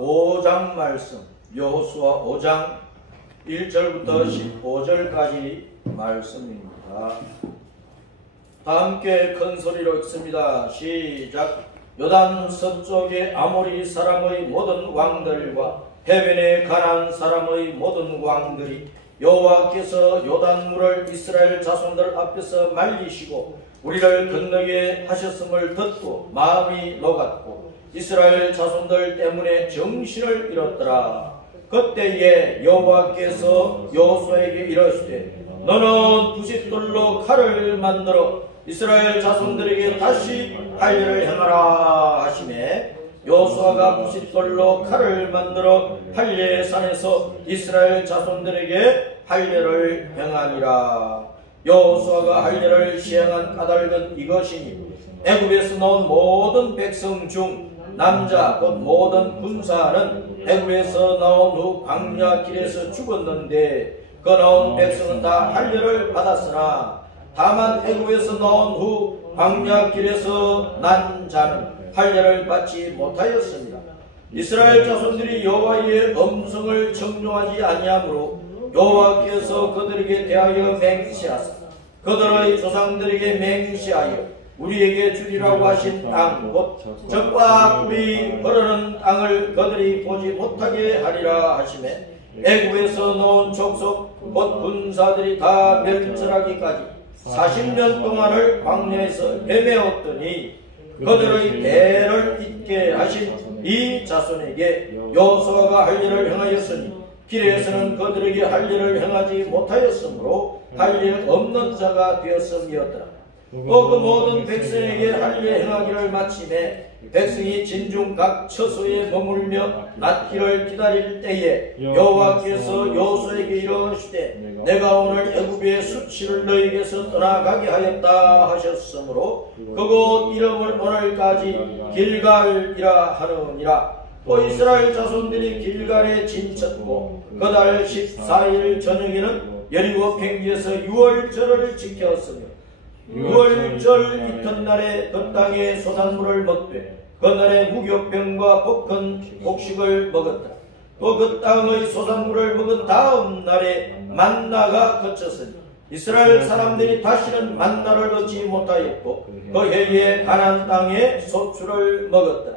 5장 말씀, 여호수아 5장 1절부터 15절까지 말씀입니다. 다 함께 큰 소리로 읽습니다. 시작. 요단 서쪽의 아모리 사람의 모든 왕들과 해변의 가나안 사람의 모든 왕들이 여호와께서 요단물을 이스라엘 자손들 앞에서 말리시고 우리를 건너게 하셨음을 듣고 마음이 녹았고 이스라엘 자손들 때문에 정신을 잃었더라. 그때에 여호와께서 여호수아에게 이르시되 너는 부싯돌로 칼을 만들어 이스라엘 자손들에게 다시 할례를 행하라 하시매 여호수아가 부싯돌로 칼을 만들어 할례산에서 이스라엘 자손들에게 할례를 행하니라. 여호수아가 할례를 시행한 까닭은 이것이니 애굽에서 나온 모든 백성 중 남자 곧 모든 군사는 애굽에서 나온 후 광야 길에서 죽었는데 그 나온 백성은 다 할례를 받았으나 다만 애굽에서 나온 후 광야 길에서 난 자는 할례를 받지 못하였습니다. 이스라엘 자손들이 여호와의 음성을 청종하지 아니하므로 여호와께서 그들에게 대하여 맹세하사 그들의 조상들에게 맹세하여 우리에게 주리라고 하신 땅 곧 젖과 꿀이 흐르는 땅을 그들이 보지 못하게 하리라 하시매 애굽에서 나온 족속 곧 군사들이 다 멸절하기까지 40년 동안을 광야에서 헤매었더니 그들의 대를 잇게 하신 이 자손에게 여호수아가 할례를 행하였으니 길에서는 그들에게 할례를 행하지 못하였으므로 할례 없는 자가 되었음이었더라. 그 모든 백성에게 할례 행하기를 마침에 백성이 진중 각 처소에 머물며 낫기를 기다릴 때에 여호와께서 여호수아에게 이르시되 내가 오늘 애굽의 수치를 너희에게서 떠나가게 하였다 하셨으므로 그곳 이름을 오늘까지 길갈이라 하느니라. 또 이스라엘 자손들이 길갈에 진쳤고 그달 14일 저녁에는 여리고 평지에서 유월절을 지켰으며 유월절 이튿날에 그 땅의 소산물을 먹되 그날에 무교병과 볶은 곡식을 먹었다. 또 그 땅의 소산물을 먹은 다음 날에 만나가 그쳤으니 이스라엘 사람들이 다시는 만나를 얻지 못하였고 그 해에 가나안 땅에 소출을 먹었더라.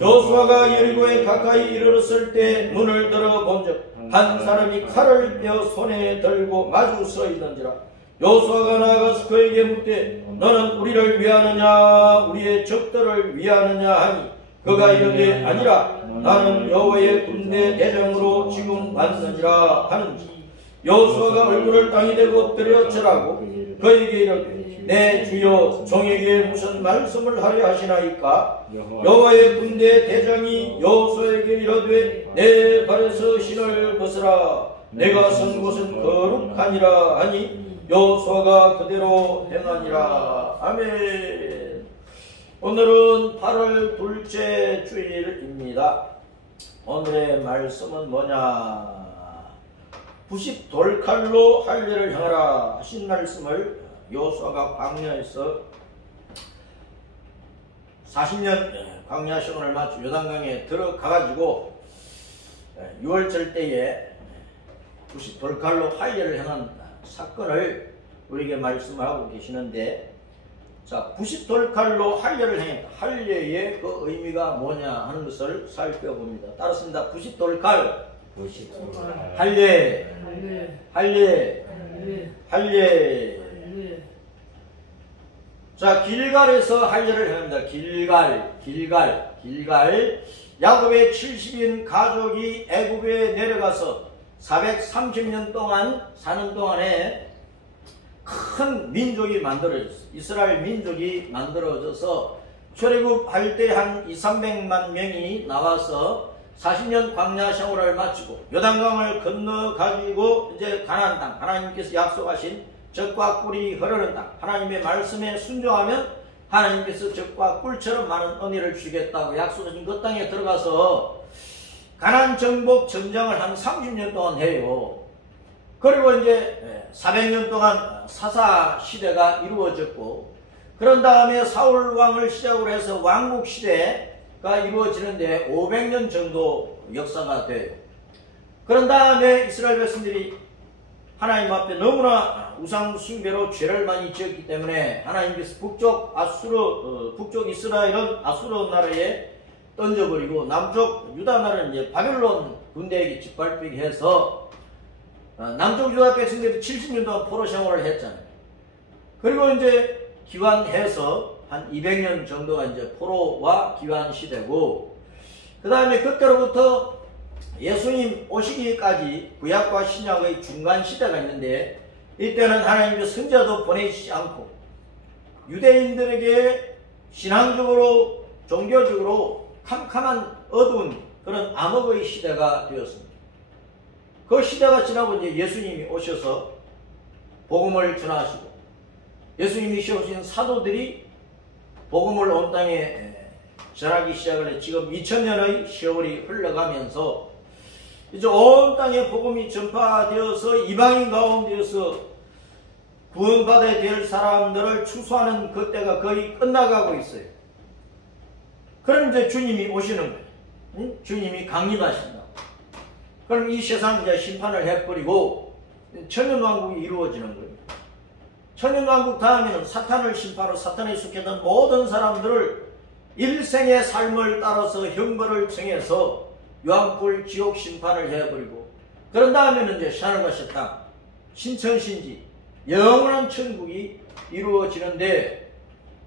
여호수아가 여리고에 가까이 이르렀을 때 문을 들어 본즉 한 사람이 칼을 빼어 손에 들고 마주 서 있는지라. 여호수아가 나아가서 그에게 묻되 너는 우리를 위하느냐 우리의 적들을 위하느냐 하니 그가 이르되 아니라 나는 여호와의 군대 대장으로 지금 왔느니라 하는지. 여호수아가 얼굴을 땅에 대고 엎드려 절하고 그에게 이르되 내 주여 종에게 무슨 말씀을 하려 하시나이까. 여호와의 군대 대장이 여호수아에게 이르되 내 발에서 신을 벗으라 내가 선 곳은 거룩하니라 하니 여호수아가 그대로 행하니라. 아멘. 오늘은 8월 둘째 주일입니다. 오늘의 말씀은 뭐냐? 부싯 돌칼로 할례를 행하라 하신 말씀을 여호수아가 광야에서 40년 광야 시간을 마치고 요단강에 들어가가지고 6월절 때에 부싯 돌칼로 할례를 행한 사건을 우리에게 말씀하고 계시는데, 자, 부싯 돌칼로 할례를 행했다. 할례의 그 의미가 뭐냐 하는 것을 살펴봅니다. 따랐습니다. 부싯 돌칼, 할례, 할례. 자, 길갈에서 할례를 행합니다. 길갈. 야곱의 70인 가족이 애굽에 내려가서 430년 동안 사는 동안에 큰 민족이 만들어졌어요. 이스라엘 민족이 만들어져서 출애굽할 때 한 200~300만 명이 나와서 40년 광야 생활을 마치고 요단강을 건너가지고 이제 가나안 땅, 하나님께서 약속하신 젖과 꿀이 흐르는 땅, 하나님의 말씀에 순종하면 하나님께서 젖과 꿀처럼 많은 은혜를 주겠다고 약속하신 그 땅에 들어가서 가나안 정복 전쟁을 한 30년 동안 해요. 그리고 이제 400년 동안 사사 시대가 이루어졌고, 그런 다음에 사울 왕을 시작으로 해서 왕국 시대, 그 이루어지는데 500년 정도 역사가 돼요. 그런 다음에 이스라엘 백성들이 하나님 앞에 너무나 우상 숭배로 죄를 많이 지었기 때문에 하나님께서 북쪽 이스라엘은 아수르 나라에 던져버리고 남쪽 유다 나라는 이제 바벨론 군대에게 짓밟히게 해서 남쪽 유다 백성들이 70년 동안 포로 생활을 했잖아요. 그리고 이제 기환해서 한 200년 정도가 이제 포로와 기환 시대고, 그 다음에 그때로부터 예수님 오시기까지 구약과 신약의 중간 시대가 있는데, 이때는 하나님의 선지자도 보내시지 않고 유대인들에게 신앙적으로 종교적으로 캄캄한 어두운 그런 암흑의 시대가 되었습니다. 그 시대가 지나고 이제 예수님이 오셔서 복음을 전하시고 예수님이 세우신 사도들이 복음을 온 땅에 전하기 시작을 해 지금 2000년의 세월이 흘러가면서 이제 온 땅에 복음이 전파되어서 이방인 가운데에서 구원받아야 될 사람들을 추수하는 그때가 거의 끝나가고 있어요. 그럼 이제 주님이 오시는 거예요. 응? 주님이 강림하신다. 그럼 이 세상 이제 심판을 해버리고 천년왕국이 이루어지는 거예요. 천년왕국 다음에는 사탄을 심판하고 사탄에 속했던 모든 사람들을 일생의 삶을 따라서 형벌을 정해서 유황불 지옥 심판을 해버리고, 그런 다음에는 이제 하늘과 새 땅, 신천신지, 영원한 천국이 이루어지는데,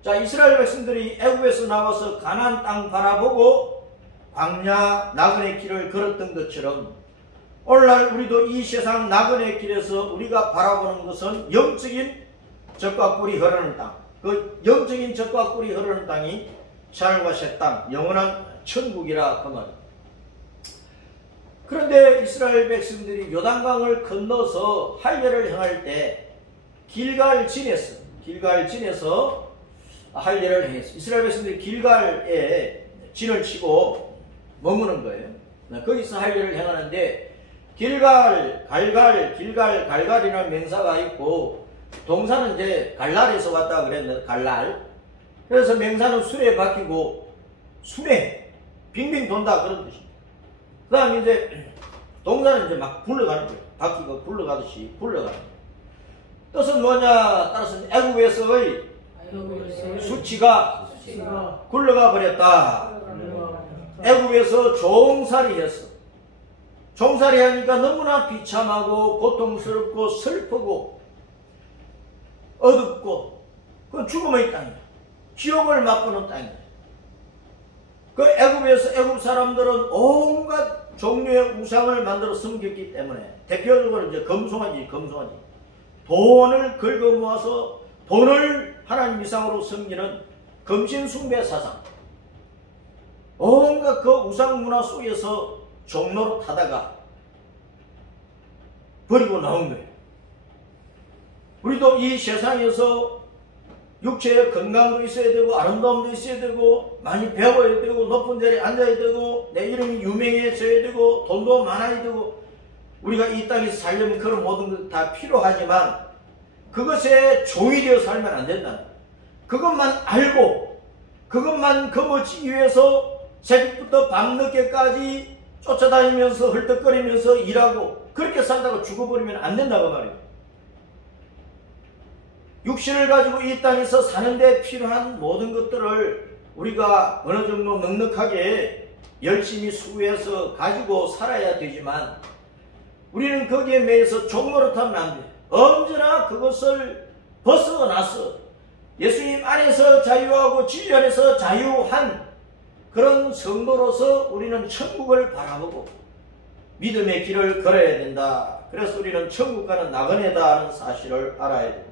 자, 이스라엘 백성들이 애굽에서 나와서 가나안 땅 바라보고 광야 나그네 길을 걸었던 것처럼 오늘날 우리도 이 세상 나그네 길에서 우리가 바라보는 것은 영적인 젖과 꿀이 흐르는 땅, 그 영적인 젖과 꿀이 흐르는 땅이 하늘과 새 땅, 영원한 천국이라 그 말입니다. 그런데 이스라엘 백성들이 요단강을 건너서 할례를 행할 때 길갈진에서 할례를 행했어요. 이스라엘 백성들이 길갈에 진을 치고 머무는 거예요. 거기서 할례를 행하는데 갈갈이라는 명사가 있고 동사는 이제 갈랄에서 왔다 그랬는데 갈랄. 그래서 명사는 수레에 바뀌고 수레 빙빙 돈다 그런 뜻입니다. 그 다음에 이제 동사는 이제 막 굴러가는 거예요. 바퀴가 굴러가듯이 굴러가는 거예요. 뜻은 뭐냐 따라서 애굽에서의 수치가 굴러가 버렸다. 애굽에서 종살이 했어. 종살이 하니까 너무나 비참하고 고통스럽고 슬프고 어둡고 그건 죽음의 땅이야. 지옥을 맛보는 땅이야. 그 애굽에서 애굽 사람들은 온갖 종류의 우상을 만들어 섬겼기 때문에 대표적으로 이제 검송아지 돈을 긁어 모아서 돈을 하나님 이상으로 섬기는 검신숭배 사상, 온갖 그 우상 문화 속에서 종로로 타다가 버리고 나온 거예요. 우리도 이 세상에서 육체의 건강도 있어야 되고 아름다움도 있어야 되고 많이 배워야 되고 높은 자리에 앉아야 되고 내 이름이 유명해져야 되고 돈도 많아야 되고 우리가 이 땅에서 살려면 그런 모든 것 다 필요하지만 그것에 종이 되어 살면 안 된다. 그것만 알고 그것만 거머쥐기 위해서 새벽부터 밤늦게까지 쫓아다니면서 헐떡거리면서 일하고 그렇게 살다가 죽어버리면 안 된다고 말이에요. 육신을 가지고 이 땅에서 사는데 필요한 모든 것들을 우리가 어느 정도 넉넉하게 열심히 수고해서 가지고 살아야 되지만 우리는 거기에 매여서 종노릇하면 안 돼. 언제나 그것을 벗어나서 예수님 안에서 자유하고 진리 안에서 자유한 그런 성도로서 우리는 천국을 바라보고 믿음의 길을 걸어야 된다. 그래서 우리는 천국과는 나그네다 하는 사실을 알아야 됩니다.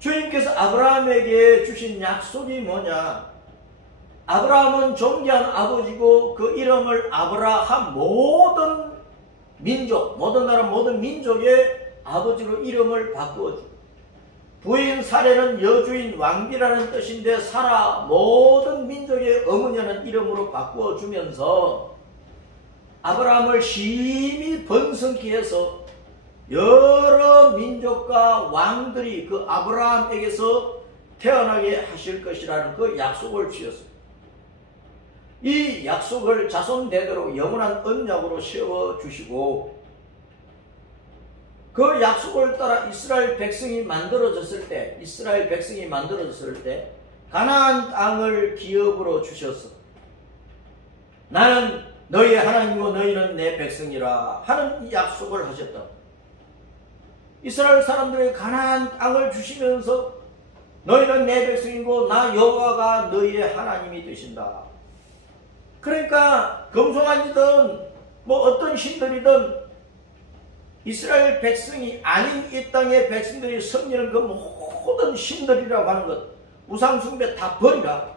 주님께서 아브라함에게 주신 약속이 뭐냐? 아브라함은 존귀한 아버지고 그 이름을 아브라함, 모든 민족, 모든 나라 모든 민족의 아버지로 이름을 바꾸어주고 부인 사례는 여주인 왕비라는 뜻인데 사라 모든 민족의 어머니라는 이름으로 바꾸어주면서 아브라함을 심히 번성케 해서 여러 민족과 왕들이 그 아브라함에게서 태어나게 하실 것이라는 그 약속을 주셨습니다. 이 약속을 자손 대대로 영원한 언약으로 세워주시고, 그 약속을 따라 이스라엘 백성이 만들어졌을 때 가나안 땅을 기업으로 주셔서 나는 너희의 하나님이고 너희는 내 백성이라 하는 약속을 하셨다. 이스라엘 사람들에게 가나안 땅을 주시면서 너희는 내 백성이고 나 여호와가 너희의 하나님이 되신다. 그러니까 금송아지든 뭐 어떤 신들이든 이스라엘 백성이 아닌 이 땅의 백성들이 섬기는 그 모든 신들이라고 하는 것, 우상숭배 다 버리라.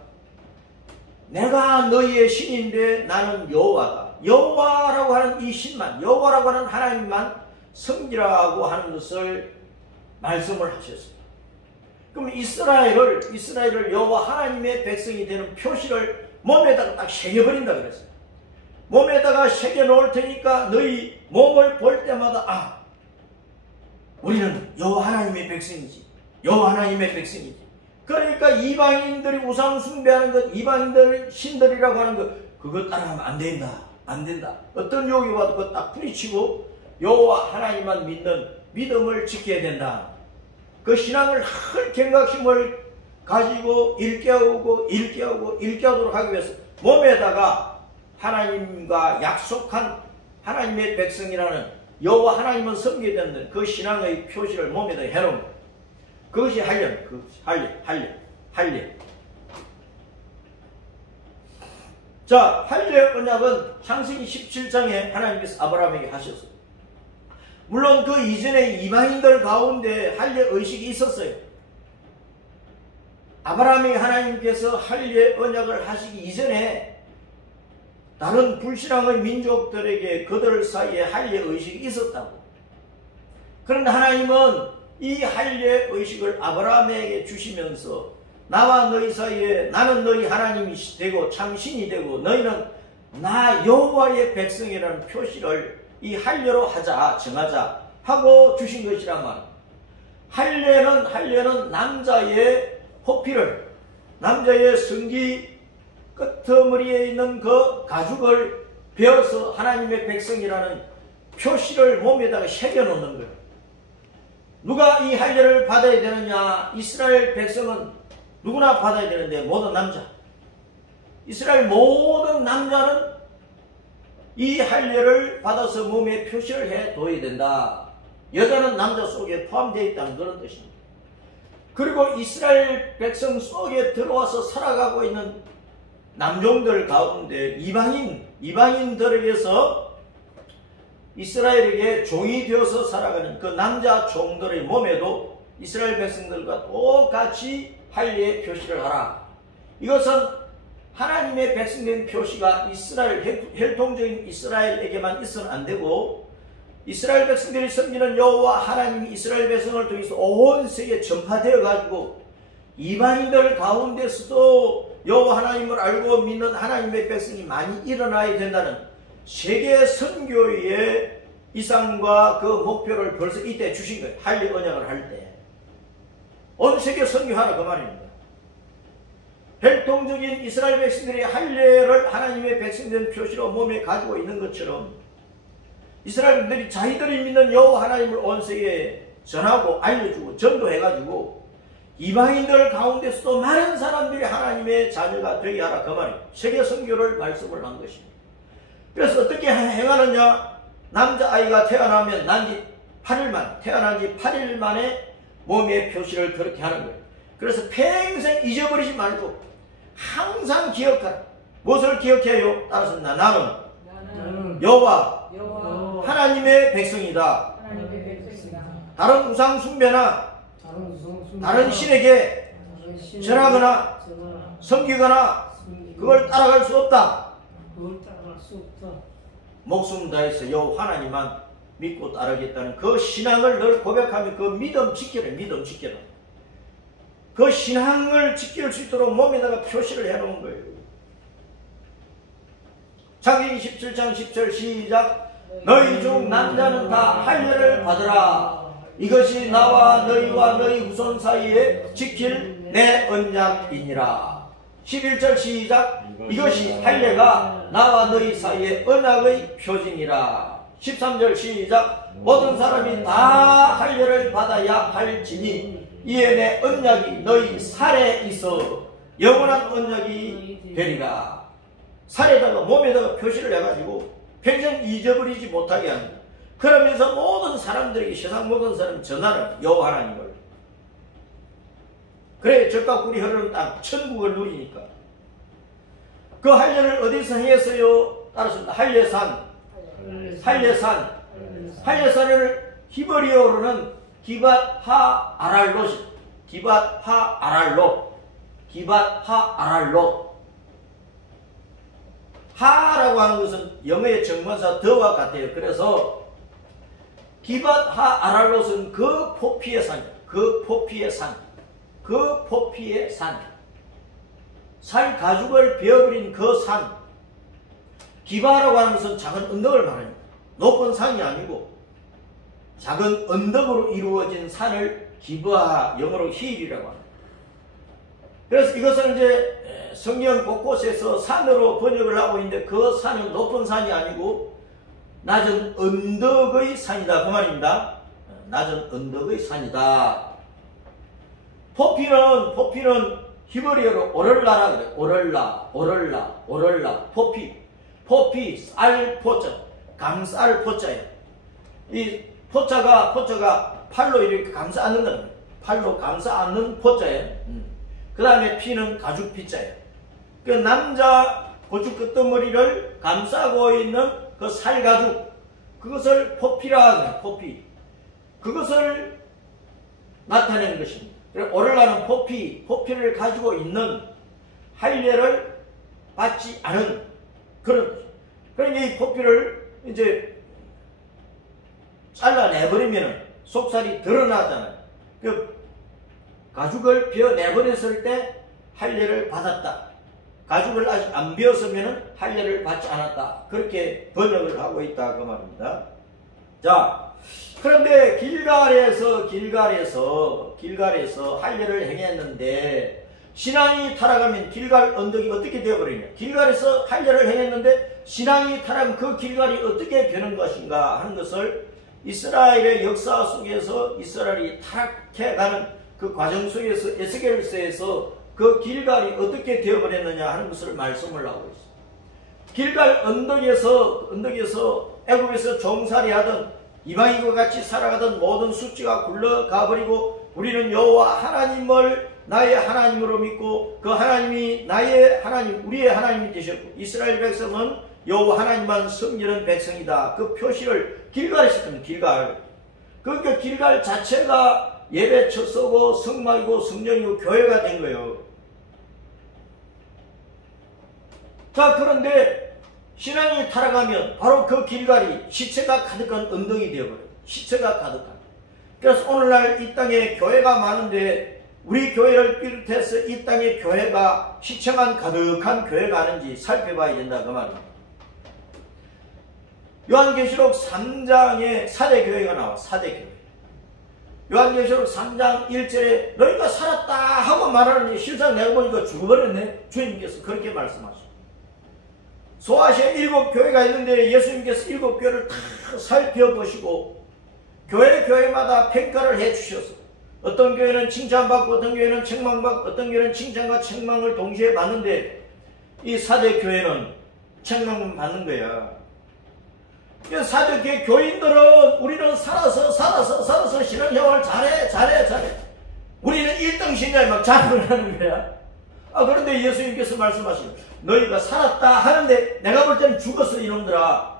내가 너희의 신인데 나는 여호와다. 여호와라고 하는 이 신만, 여호와라고 하는 하나님만 섬기라고 하는 것을 말씀을 하셨습니다. 그럼 이스라엘을 여호와 하나님의 백성이 되는 표시를 몸에다가 딱 새겨버린다 그랬어요. 몸에다가 새겨 놓을 테니까 너희 몸을 볼 때마다 우리는 여호와 하나님의 백성이지, 여호와 하나님의 백성이지. 그러니까 이방인들이 우상 숭배하는 것, 이방인들 신들이라고 하는 것, 그거 따라가면 안 된다, 안 된다. 어떤 욕이 와도 그거 딱 부딪히고 여호와 하나님만 믿는 믿음을 지켜야 된다. 그 신앙을 할 경각심을 가지고 일깨우도록 하기 위해서 몸에다가 하나님과 약속한 하나님의 백성이라는 여호와 하나님은 섬겨야 되는 그 신앙의 표시를 몸에다 해놓은 거예요. 그것이 할례. 자, 할례 언약은 창세기 17장에 하나님께서 아브라함에게 하셨어요. 물론 그 이전에 이방인들 가운데 할례 의식이 있었어요. 아브라함에게 하나님께서 할례 언약을 하시기 이전에 다른 불신앙의 민족들에게 그들 사이에 할례 의식이 있었다고. 그런데 하나님은 이 할례 의식을 아브라함에게 주시면서 나와 너희 사이에 나는 너희 하나님이 되고 참신이 되고 너희는 나 여호와의 백성이라는 표시를 이 할례로 정하자 하고 주신 것이란 말이에요. 할례는 남자의 호피를, 남자의 성기 끄트머리에 있는 그 가죽을 베어서 하나님의 백성이라는 표시를 몸에다가 새겨놓는 거예요. 누가 이 할례를 받아야 되느냐? 이스라엘 백성은 누구나 받아야 되는데 모든 남자, 이스라엘 모든 남자는 이 할례를 받아서 몸에 표시를 해둬야 된다. 여자는 남자 속에 포함되어 있다는 그런 뜻입니다. 그리고 이스라엘 백성 속에 들어와서 살아가고 있는 남종들 가운데 이방인들에게서 이스라엘에게 종이 되어서 살아가는 그 남자 종들의 몸에도 이스라엘 백성들과 똑같이 할례의 표시를 하라. 이것은 하나님의 백성된 표시가 이스라엘, 혈통적인 이스라엘에게만 있어는 안 되고 이스라엘 백성들이 섬기는 여호와 하나님이 이스라엘 백성을 통해서 온 세계에 전파되어 가지고 이방인들 가운데서도 여호와 하나님을 알고 믿는 하나님의 백성이 많이 일어나야 된다는 세계 선교의 이상과 그 목표를 벌써 이때 주신 거예요. 할례 언약을 할 때. 온 세계 선교하라 그 말입니다. 혈통적인 이스라엘 백성들이 할례를 하나님의 백성된 표시로 몸에 가지고 있는 것처럼 이스라엘들이 자기들이 믿는 여호와 하나님을 온 세계에 전하고 알려주고 전도해가지고 이방인들 가운데서도 많은 사람들이 하나님의 자녀가 되게 하라 그 말이에요. 세계 선교를 말씀을 한 것입니다. 그래서 어떻게 행하느냐? 남자아이가 태어나면 태어난 지 8일 만에 몸의 표시를 그렇게 하는 거예요. 그래서 평생 잊어버리지 말고 항상 기억하라. 무엇을 기억해요? 따라서 나는 여호와 하나님의 백성이다. 다른 우상 숭배나 다른 신에게 절하거나 섬기거나 그걸 따라갈 수 없다. 목숨 다해서 여호와 하나님만 믿고 따르겠다는 그 신앙을 늘 고백하며 그 믿음 지켜라. 그 신앙을 지킬 수 있도록 몸에다가 표시를 해놓은 거예요. 창세기 27장 10절 시작. 너희 중 남자는 다 할례를 받으라. 이것이 나와 너희와 너희 후손 사이에 지킬 내 언약이니라. 11절 시작. 이것이 할례가 나와 너희 사이의 언약의 표징이라. 13절 시작. 모든 사람이 다 할례를 받아야 할지니 이에 내 언약이 너희 살에 있어 영원한 언약이 되리라. 살에다가 몸에다가 표시를 해가지고 평생 잊어버리지 못하게 합니다. 그러면서 모든 사람들에게, 세상 모든 사람 전하는 여호와 하나님을. 그래 적과 꿀이 흐르는 땅 천국을 누리니까. 그 할례를 어디서 행했어요? 따라서 할례산. 할례산을 히브리어로는 기밧 하 아랄롯. 기밧 하 아랄롯. 하라고 하는 것은 영어의 정관사 더와 같아요. 그래서 기밧 하 아랄롯은 그 포피의 산이에요. 그 포피의 산. 살 가죽을 베어버린 그 산. 기바라고 하는 것은 작은 언덕을 말합니다. 높은 산이 아니고 작은 언덕으로 이루어진 산을 기바, 영어로 힐이라고 합니다. 그래서 이것은 이제 성경 곳곳에서 산으로 번역을 하고 있는데 그 산은 높은 산이 아니고 낮은 언덕의 산이다 그 말입니다. 낮은 언덕의 산이다. 포피는 히브리어로 오럴라라 그래요. 오럴라. 포피, 쌀 포자, 감쌀 포자예요. 이 포자가 팔로 이렇게 감싸 안는 거예요. 팔로 감싸 안는 포자예요. 그 다음에 피는 가죽 피자예요. 그 남자 고추 끝머리를 감싸고 있는 그 살 가죽, 그것을 포피라 해요. 포피. 그것을 나타내는 것입니다. 오럴라는 포피를 가지고 있는 할례를 받지 않은 그런. 그러니까 이 포피를 이제 잘라내버리면 속살이 드러나잖아요. 그 가죽을 베어내버렸을 때 할례를 받았다. 가죽을 아직 안 베었으면 할례를 받지 않았다. 그렇게 번역을 하고 있다 그 말입니다. 자, 그런데 길갈에서 할례를 행했는데 신앙이 타락하면 길갈 언덕이 어떻게 되어버리냐. 길갈에서 할례를 행했는데 신앙이 타락하면 그 길갈이 어떻게 되는 것인가 하는 것을 이스라엘의 역사 속에서 이스라엘이 타락해가는 그 과정 속에서 에스겔서에서 그 길갈이 어떻게 되어버렸느냐 하는 것을 말씀을 하고 있습니다. 길갈 언덕에서 애굽에서 종살이하던 이방인과 같이 살아가던 모든 숫지가 굴러가버리고 우리는 여호와 하나님을 나의 하나님으로 믿고 그 하나님이 나의 하나님, 우리의 하나님이 되셨고 이스라엘 백성은 여호와 하나님만 섬기는 백성이다. 그 표시를 길갈에서 했습니다. 길갈. 그러니까 길갈 자체가 예배처소고 성막이고 성전이고 교회가 된 거예요. 자, 그런데 신앙이 타락하면 바로 그 길갈이 시체가 가득한 언덕이 되어버려요. 시체가 가득한. 그래서 오늘날 이 땅에 교회가 많은데 우리 교회를 비롯해서 이 땅에 교회가 시체만 가득한 교회가 아닌지 살펴봐야 된다 그 말입니다. 요한계시록 3장에 사대교회가 나와. 사대교회. 요한계시록 3장 1절에 너희가 살았다 하고 말하는데 실상 내가 보니까 죽어버렸네. 주님께서 그렇게 말씀하셨어요. 소아시아에 7교회가 있는데 예수님께서 7교회를 다 살펴보시고 교회마다 평가를 해주셔서 어떤 교회는 칭찬받고 어떤 교회는 책망받고 어떤 교회는 칭찬과 책망을 동시에 받는데 이 사대교회는 책망만 받는 거야. 사대교회 교인들은 우리는 살아서 신앙생활 잘해. 우리는 1등 신자에 막 자랑을 하는 거야. 그런데 예수님께서 말씀하시는 너희가 살았다 하는데 내가 볼 때는 죽었어 이놈들아.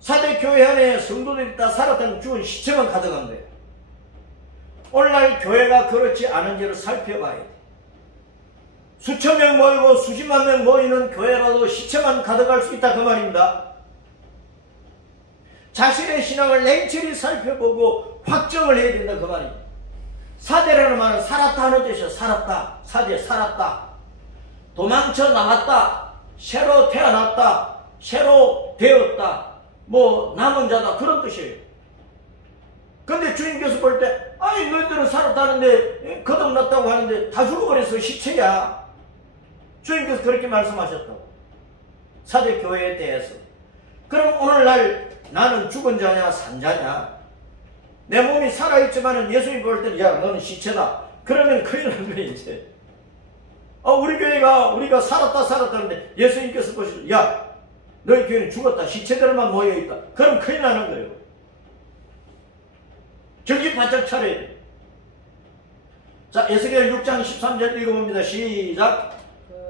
사대교회 안에 성도들이 다 살았다는 죽은 시체만 가득한 거예요. 오늘날 교회가 그렇지 않은지를 살펴봐야 돼. 수천 명 모이고 수십만 명 모이는 교회라도 시체만 가득할 수 있다 그 말입니다. 자신의 신앙을 냉철히 살펴보고 확정을 해야 된다 그 말입니다. 사대라는 말은 살았다 하는 뜻이야. 살았다. 사대 살았다. 도망쳐 나갔다. 새로 태어났다. 새로 되었다. 남은 자다 그런 뜻이에요. 근데 주님께서 볼 때 너희들은 살았다는데 거듭났다고 하는데 다 죽어버려서 시체야. 주님께서 그렇게 말씀하셨다고. 사대 교회에 대해서. 그럼 오늘날 나는 죽은 자냐 산 자냐? 내 몸이 살아있지만은 예수님 볼 때는 야 너는 시체다. 그러면 큰일 난 거예요 이제. 우리 교회가 우리가 살았다는데 예수님께서 보시죠. 야 너희 교회는 죽었다. 시체들만 모여있다. 그럼 큰일 나는 거예요. 정신 바짝 차려야 돼요. 자, 에스겔 6장 13절 읽어봅니다. 시작.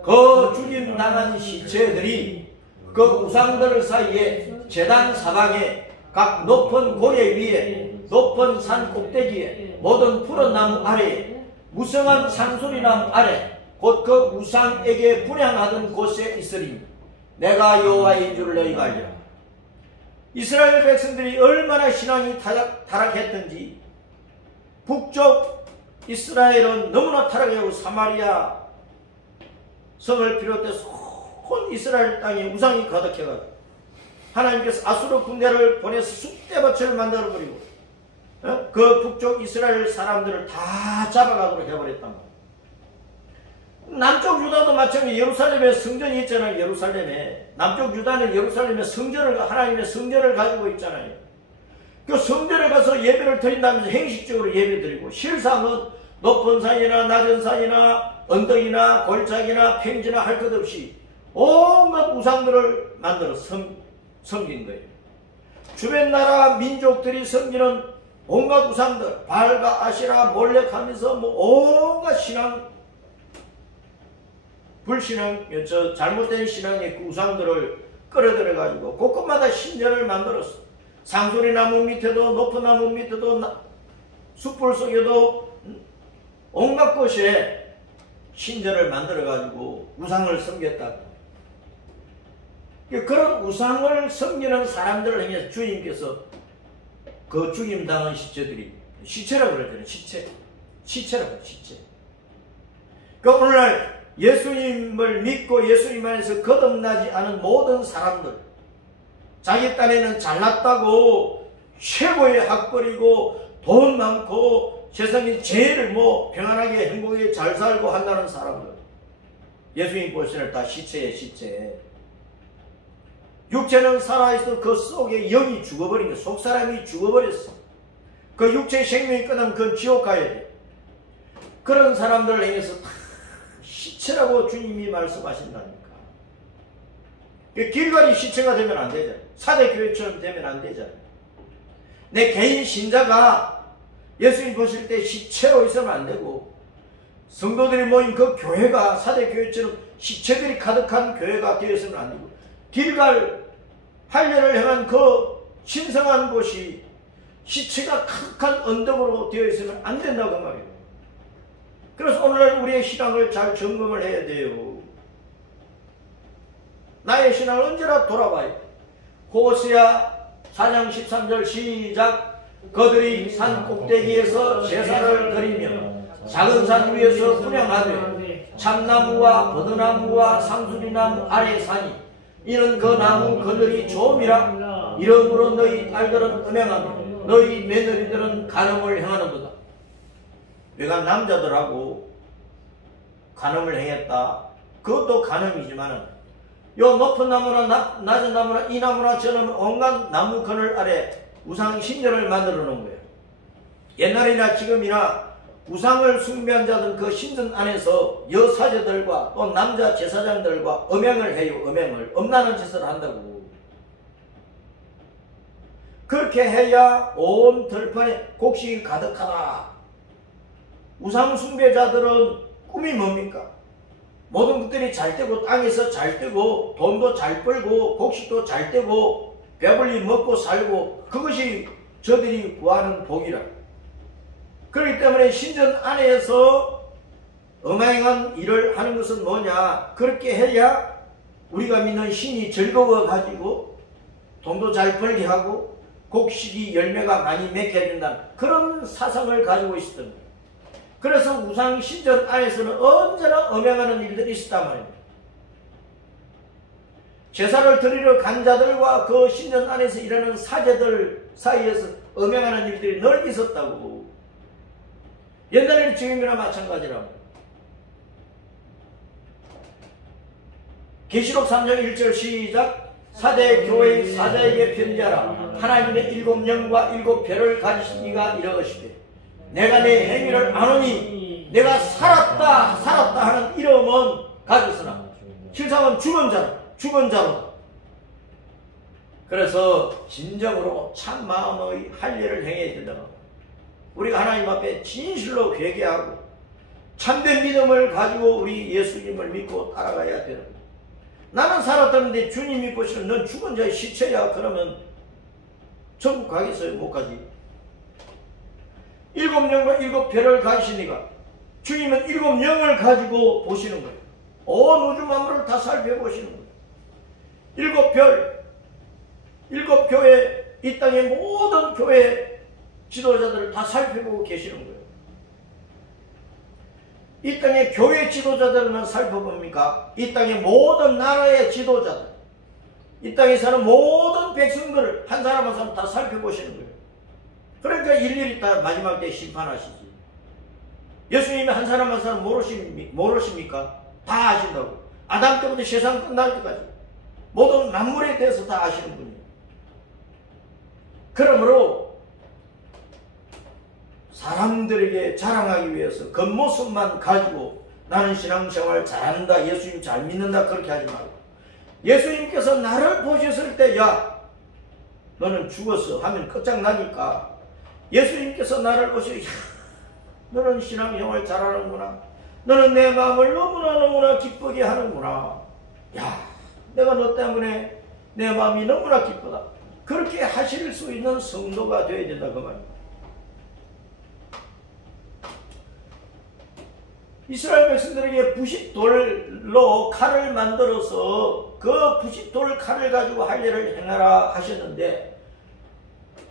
그 죽임 당한 시체들이 그 우상들 사이에 제단 사방에 각 높은 고래 위에 높은 산 꼭대기에 모든 푸른 나무 아래에 무성한 산수리나무 아래 곧 그 우상에게 분향하던 곳에 있으리니 내가 여호와인 줄 너희가 알리라. 이스라엘 백성들이 얼마나 신앙이 타락했던지 북쪽 이스라엘은 너무나 타락하고 사마리아 성을 비롯해서 온 이스라엘 땅에 우상이 가득해가지고 하나님께서 아수르 군대를 보내서 쑥대밭을 만들어버리고 그 북쪽 이스라엘 사람들을 다 잡아가도록 해버렸단 말이에요. 남쪽 유다도 마찬가지. 예루살렘에 성전이 있잖아요. 예루살렘에 남쪽 유다는 예루살렘에 성전을 하나님의 성전을 가지고 있잖아요. 그 성전에 가서 예배를 드린다면서 행식적으로 예배드리고 실상은 높은 산이나 낮은 산이나 언덕이나 골짜기나 평지나 할 것 없이 온갖 우상들을 만들어 섬긴 거예요. 주변 나라 민족들이 섬기는 온갖 우상들, 발과 아시라 몰렉하면서 온갖 신앙, 불신앙, 잘못된 신앙의 그 우상들을 끌어들여 가지고 곳곳마다 신전을 만들었어. 상수리 나무 밑에도 높은 나무 밑에도 숯불 속에도 온갖 곳에 신전을 만들어 가지고 우상을 섬겼다. 그런 우상을 섬기는 사람들을 향해서 주님께서 그 죽임당한 시체들이 시체라고 그러잖아요. 시체라고 시체. 그 오늘날 예수님을 믿고 예수님 안에서 거듭나지 않은 모든 사람들, 자기 딴에는 잘났다고 최고의 학벌이고 돈 많고 세상에 제일 평안하게 행복하게 잘 살고 한다는 사람들, 예수님 보시는 다 시체에 시체. 육체는 살아있어 그 속에 영이 죽어버린 거야. 속사람이 죽어버렸어. 그 육체의 생명이 끝나면 그건 지옥 가야 돼. 그런 사람들을 향해서 다 시체라고 주님이 말씀하신다니까. 길갈이 시체가 되면 안 되잖아요. 사대교회처럼 되면 안 되잖아요. 내 개인 신자가 예수님 보실 때 시체로 있으면 안 되고, 성도들이 모인 그 교회가 사대교회처럼 시체들이 가득한 교회가 되어 있으면 안 되고, 길갈 할례를 행한 그 신성한 곳이 시체가 가득한 언덕으로 되어 있으면 안 된다고 말이에요. 그래서 오늘날 우리의 신앙을 잘 점검을 해야 돼요. 나의 신앙을 언제나 돌아봐요. 호세아 4장 13절 시작. 그들이 산 꼭대기에서 제사를 드리며 작은 산 위에서 분향하되 참나무와 버드나무와 상수리나무 아래 사니 이는 그 나무 그늘이 좋음이라. 이러므로 너희 딸들은 음행하며 너희 며느리들은 간음을 행하는도다. 내가 남자들하고 간음을 행했다. 그것도 간음이지만은 요 높은 나무나 낮은 나무나 이 나무나 저 나무 온갖 나무 그늘 아래 우상 신전을 만들어 놓은 거예요. 옛날이나 지금이나 우상을 숭배한 자들은 그 신전 안에서 여사제들과 또 남자 제사장들과 음행을 해요. 음행을 음란한 짓을 한다고. 그렇게 해야 온 들판에 곡식이 가득하다. 우상 숭배자들은 꿈이 뭡니까? 모든 것들이 잘 되고 땅에서 잘 되고 돈도 잘 벌고 곡식도 잘 되고 배불리 먹고 살고, 그것이 저들이 구하는 복이라. 그렇기 때문에 신전 안에서 음행한 일을 하는 것은 뭐냐? 그렇게 해야 우리가 믿는 신이 즐거워가지고 돈도 잘 벌게 하고 곡식이 열매가 많이 맺게 해준다는 그런 사상을 가지고 있었던 거예요. 그래서 우상 신전 안에서는 언제나 음행하는 일들이 있었단 말입니다. 제사를 드리러 간 자들과 그 신전 안에서 일하는 사제들 사이에서 음행하는 일들이 늘 있었다고. 옛날에는 지금이나 마찬가지라고. 계시록 3장 1절 시작. 사대 교회 사자에게 편지하라. 하나님의 7영과 7별을 가지신 이가 이러시되 내가 내 행위를 아노니 내가 살았다 하는 이름은 가졌으나 실상은 죽은 자로. 그래서 진정으로 참 마음의 할 일을 행해야 된다. 우리가 하나님 앞에 진실로 회개하고 참된 믿음을 가지고 우리 예수님을 믿고 따라가야 되는 거예요. 나는 살았다는데 주님이 보시는 넌 죽은 자의 시체야. 그러면 천국 가겠어요? 못 가지. 7영과 7별을 가지시니까 주님은 7영을 가지고 보시는 거예요. 온 우주 만물을 다 살펴보시는 거예요. 7별, 7교회, 이 땅의 모든 교회 지도자들을 다 살펴보고 계시는 거예요. 이 땅의 교회 지도자들만 살펴봅니까? 이 땅의 모든 나라의 지도자들, 이 땅에 사는 모든 백성들을 한 사람 한 사람 다 살펴보시는 거예요. 그러니까 일일이 다 마지막 때 심판하시지. 예수님이 한 사람 한 사람 모르십니까? 다 아신다고. 아담 때부터 세상 끝날 때까지 모든 만물에 대해서 다 아시는 분이에요. 그러므로 사람들에게 자랑하기 위해서 겉모습만 가지고 나는 신앙생활 잘한다, 예수님 잘 믿는다, 그렇게 하지 말고 예수님께서 나를 보셨을 때 야 너는 죽었어 하면 끝장나니까 예수님께서 나를 보시고 야 너는 신앙생활 잘하는구나, 너는 내 마음을 너무나 기쁘게 하는구나, 야 내가 너 때문에 내 마음이 너무나 기쁘다, 그렇게 하실 수 있는 성도가 되어야 된다 그 말입니다. 이스라엘 백성들에게 부싯돌로 칼을 만들어서 그 부싯돌 칼을 가지고 할 일을 행하라 하셨는데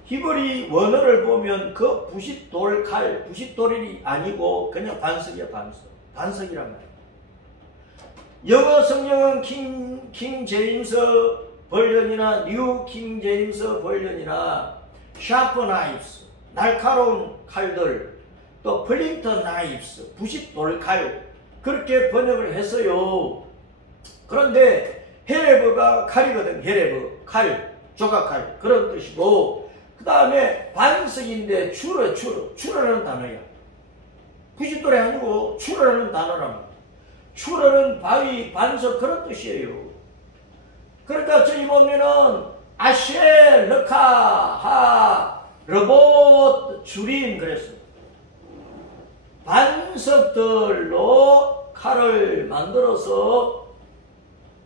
히브리 원어를 보면 그 부싯돌 칼, 부싯돌이 아니고 그냥 반석이야, 반석이란 말이야. 영어 성경은 킹 제임스 버전이나 뉴 킹 제임스 버전이나 샤프 나이프스, 날카로운 칼들, 또 플린터 나이프스, 부싯돌 칼, 그렇게 번역을 했어요. 그런데 헤레브가 칼이거든. 헤레브, 칼, 조각칼, 그런 뜻이고, 그 다음에 반석인데 추러라는 단어야. 부싯돌이 아니고 추러라는 단어라면, 추러는 바위, 반석, 그런 뜻이에요. 그러니까 저기 보면은 아쉐, 르카, 하, 러봇, 주림 그랬어요. 반석들로 칼을 만들어서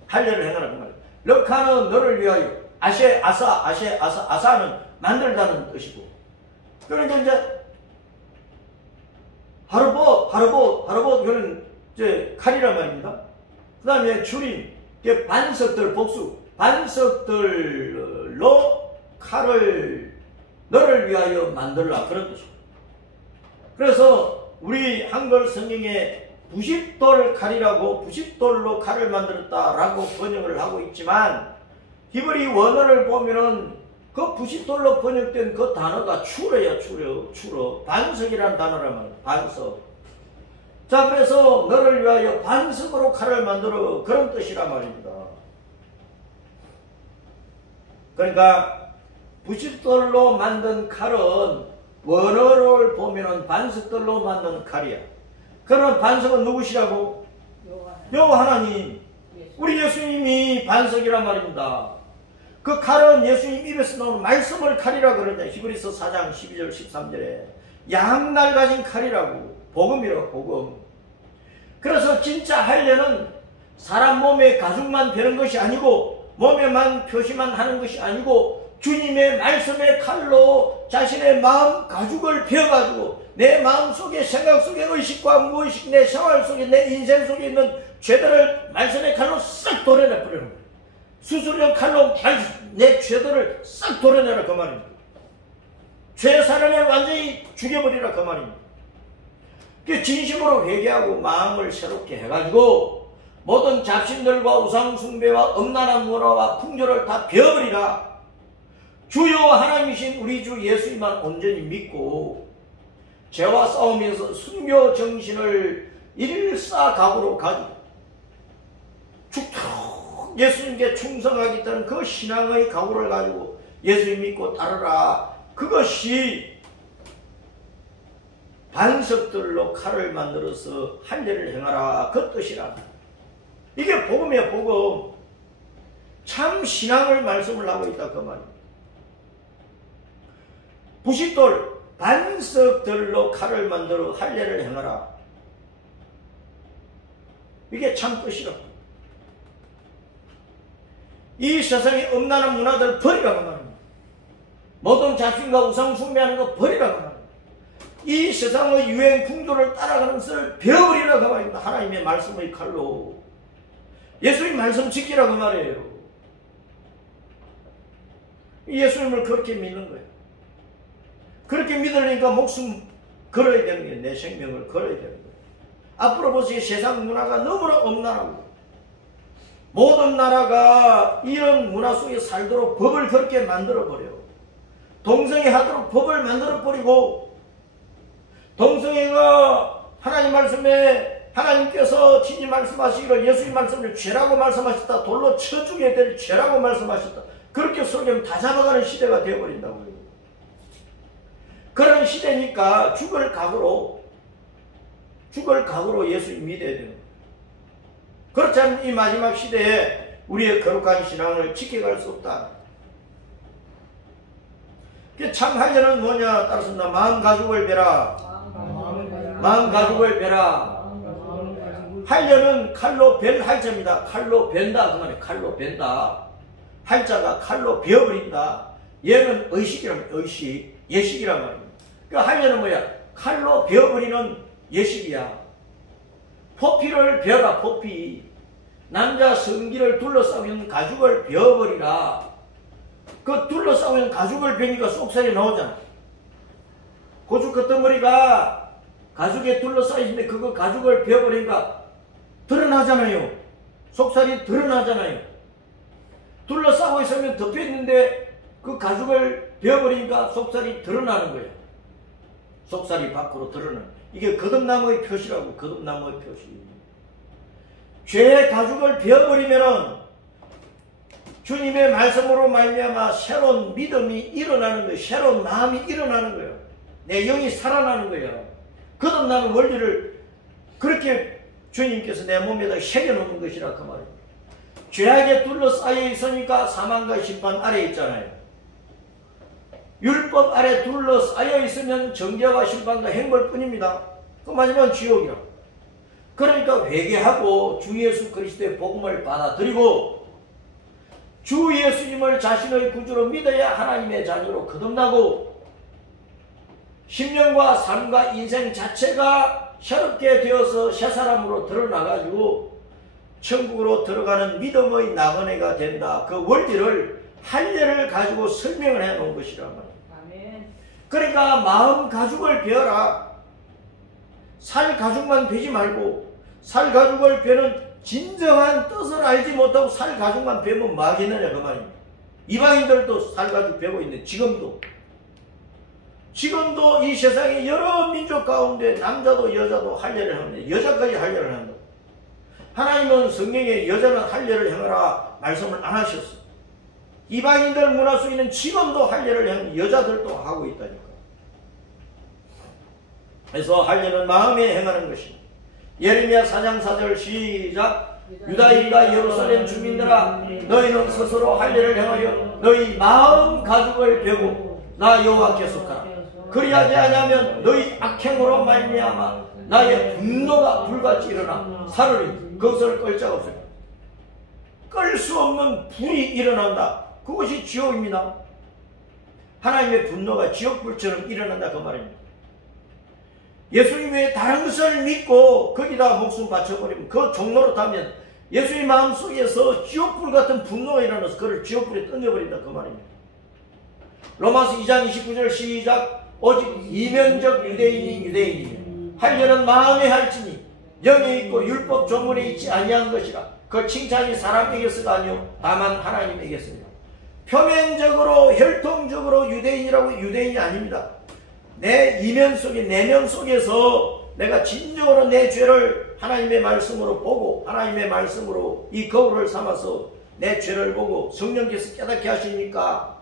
할 일을 행하라는 말이에요. 르카는 너를 위하여, 아사는 만들다는 뜻이고, 그러니까 이제 하르봇 이거는 이제 칼이란 말입니다. 그 다음에 주림, 반석들, 복수, 반석들로 칼을 너를 위하여 만들라, 그런 뜻입니다. 그래서 우리 한글 성경에 부싯돌 칼이라고, 부싯돌로 칼을 만들었다라고 번역을 하고 있지만 히브리 원어를 보면은 그 부싯돌로 번역된 그 단어가 추러야, 추러. 반석이라는 단어란 말이에요. 반석. 자, 그래서 너를 위하여 반석으로 칼을 만들어, 그런 뜻이란 말입니다. 그러니까 부싯돌로 만든 칼은 원어를 보면은 반석들로 만든 칼이야. 그러면 반석은 누구시라고? 여호와 하나님. 우리 예수님이 반석이란 말입니다. 그 칼은 예수님 입에서 나오는 말씀을 칼이라 그러냐. 히브리서 4장 12절 13절에 양날 가진 칼이라고. 복음이라고, 복음. 그래서 진짜 할례는 사람 몸에 가죽만 베는 것이 아니고, 몸에만 표시만 하는 것이 아니고, 주님의 말씀의 칼로 자신의 마음 가죽을 베어가지고 내 마음 속에, 생각 속에, 의식과 무의식, 내 생활 속에, 내 인생 속에 있는 죄들을 말씀의 칼로 싹 도려내 버리는 거예요. 수술용 칼로 내 죄들을 싹 도려내라 그 말입니다. 죄 사람을 완전히 죽여버리라 그 말입니다. 그 진심으로 회개하고 마음을 새롭게 해가지고 모든 잡신들과 우상숭배와 음란한 문화와 풍조를 다 베어버리라. 주여 하나님이신 우리 주 예수님만 온전히 믿고 죄와 싸우면서 순교 정신을 일사각오로 가지고 죽도록 예수님께 충성하겠다는 그 신앙의 각오를 가지고 예수님 믿고 따르라. 그것이 반석들로 칼을 만들어서 할례를 행하라. 그 뜻이라. 이게 복음이야, 복음. 참 신앙을 말씀을 하고 있다 그 말입니다. 부싯돌, 반석들로 칼을 만들어 할례를 행하라. 이게 참 뜻이라. 이 세상의 음란한 문화들 버리라고 말합니다. 모든 자신과 우상 숭배하는 거 버리라고 말합니다. 이 세상의 유행 풍조를 따라가는 것을 배워버리라고 말입니다. 하나님의 말씀의 칼로. 예수님 말씀 지키라고 말해요. 예수님을 그렇게 믿는 거예요. 그렇게 믿으려니까 목숨 걸어야 되는 거예요. 내 생명을 걸어야 되는 거예요. 앞으로 보세요. 세상 문화가 너무나 음란하고 모든 나라가 이런 문화 속에 살도록 법을 그렇게 만들어버려요. 동성애 하도록 법을 만들어버리고 동성애가 하나님 말씀에 하나님께서 친히 말씀하시기를 예수님 말씀을 죄라고 말씀하셨다. 돌로 쳐 죽여야 될 죄라고 말씀하셨다. 그렇게 설교하면 다 잡아가는 시대가 되어버린다고요. 그런 시대니까 죽을 각오로 예수님 믿어야 되는 거예요. 그렇지 않으면 이 마지막 시대에 우리의 거룩한 신앙을 지켜갈 수 없다. 참 할례는 뭐냐 따라서 마음 가죽을 베라. 마음 가죽을 베라. 할례는 칼로 벤 할자입니다. 칼로 벤다 그 말이에요. 칼로 벤다. 할자가 칼로 베어버린다. 얘는 의식이란 의식, 예식이란 말입니다. 그러니까 할례는 뭐야? 칼로 베어버리는 예식이야. 포피를 베어라. 포피. 남자 성기를 둘러싸고 있는 가죽을 베어버리라. 그 둘러싸고 있는 가죽을 베니까 속살이 나오잖아. 고추 끄트머리가 가죽에 둘러싸여 있는데 그거 가죽을 베어버리니까 드러나잖아요. 속살이 드러나잖아요. 둘러싸고 있으면 덮여있는데 그 가죽을 베어버리니까 속살이 드러나는 거예요. 속살이 밖으로 드러나는. 이게 거듭나무의 표시라고. 거듭나무의 표시. 죄의 가죽을 베어버리면은 주님의 말씀으로 말미암아 새로운 믿음이 일어나는 거예요. 새로운 마음이 일어나는 거예요. 내 영이 살아나는 거예요. 거듭나는 원리를 그렇게 주님께서 내 몸에다 새겨놓는 것이라 그 말입니다. 죄악에 둘러싸여 있으니까 사망과 심판 아래에 있잖아요. 율법 아래 둘러싸여 있으면 정죄와 심판과 행벌뿐입니다. 그 마지막은 지옥이라. 그러니까 회개하고 주 예수 그리스도의 복음을 받아들이고 주 예수님을 자신의 구주로 믿어야 하나님의 자녀로 거듭나고 심령과 삶과 인생 자체가 새롭게 되어서 새 사람으로 드러나가지고 천국으로 들어가는 믿음의 나그네가 된다. 그 원리를 할례를 가지고 설명을 해놓은 것이란 말이에요. 그러니까 마음 가죽을 베어라. 살 가죽만 베지 말고 살 가죽을 베는 진정한 뜻을 알지 못하고 살 가죽만 베면 뭐 하겠느냐 그 말입니다. 이방인들도 살 가죽 베고 있는데 지금도 이 세상의 여러 민족 가운데 남자도 여자도 할례를 하는데 여자까지 할례를 한다. 하나님은 성경에 여자는 할례를 행하라 말씀을 안 하셨어. 이방인들 문화 속에는 지금도 할례를 하는 여자들도 하고 있다니까. 그래서 할례는 마음에 행하는 것입니다. 예레미야 4장 4절 시작. 유다인과 예루살렘 주민들아 너희는 스스로 할례를 행하여 너희 마음 가죽을 베고 나 여호와께 속하라. 그리하지 아니하면 너희 악행으로 말미암아 나의 분노가 불같이 일어나 살으리. 그것을 끌 자가 없어요. 끌 수 없는 불이 일어난다. 그것이 지옥입니다. 하나님의 분노가 지옥불처럼 일어난다 그 말입니다. 예수님 외에 다른 것을 믿고 거기다 목숨 바쳐버리면 그 종로로 타면 예수님 마음속에서 지옥불 같은 분노가 일어나서 그를 지옥불에 던져버린다 그 말입니다. 로마서 2장 29절 시작. 오직 이면적 유대인이 유대인이며 할례는 마음에 할지니 영에 있고 율법 조문에 있지 아니한 것이라. 그 칭찬이 사람에게서가 아니요 다만 하나님에게서니라. 표면적으로 혈통적으로 유대인이라고 유대인이 아닙니다. 내 이면 속에 내면 속에서 내가 진정으로 내 죄를 하나님의 말씀으로 보고 하나님의 말씀으로 이 거울을 삼아서 내 죄를 보고 성령께서 깨닫게 하시니까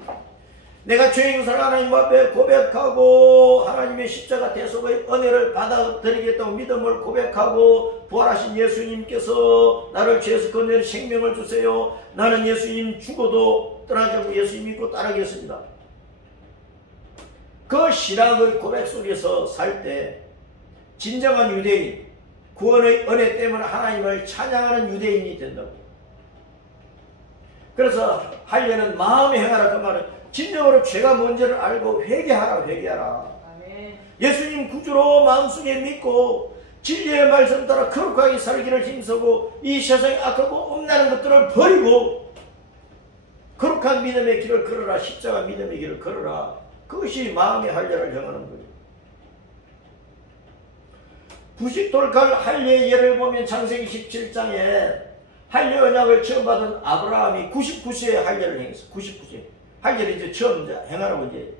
내가 죄인 것을 하나님 앞에 고백하고 하나님의 십자가 대속의 은혜를 받아들이겠다고 믿음을 고백하고 부활하신 예수님께서 나를 죄에서 건져내 생명을 주세요. 나는 예수님 죽어도 떠나지 않고 예수님 믿고 따르겠습니다. 그 신앙의 고백 속에서 살 때 진정한 유대인, 구원의 은혜 때문에 하나님을 찬양하는 유대인이 된다고. 그래서 하려는 마음에 행하라. 그 말은 진정으로 죄가 뭔지를 알고 회개하라. 아멘. 예수님 구주로 마음속에 믿고 진리의 말씀 따라 거룩하게 살기를 힘쓰고 이 세상에 악하고 음란한 것들을 버리고 거룩한 믿음의 길을 걸어라. 십자가 믿음의 길을 걸어라. 그것이 마음의 할례를 정하는 거예요. 부식돌칼 할례의 예를 보면 창세기 17장에 할례 언약을 처음 받은 아브라함이 99세에 할례를 행했어. 99세. 할례를 이제 처음 행하라고 이제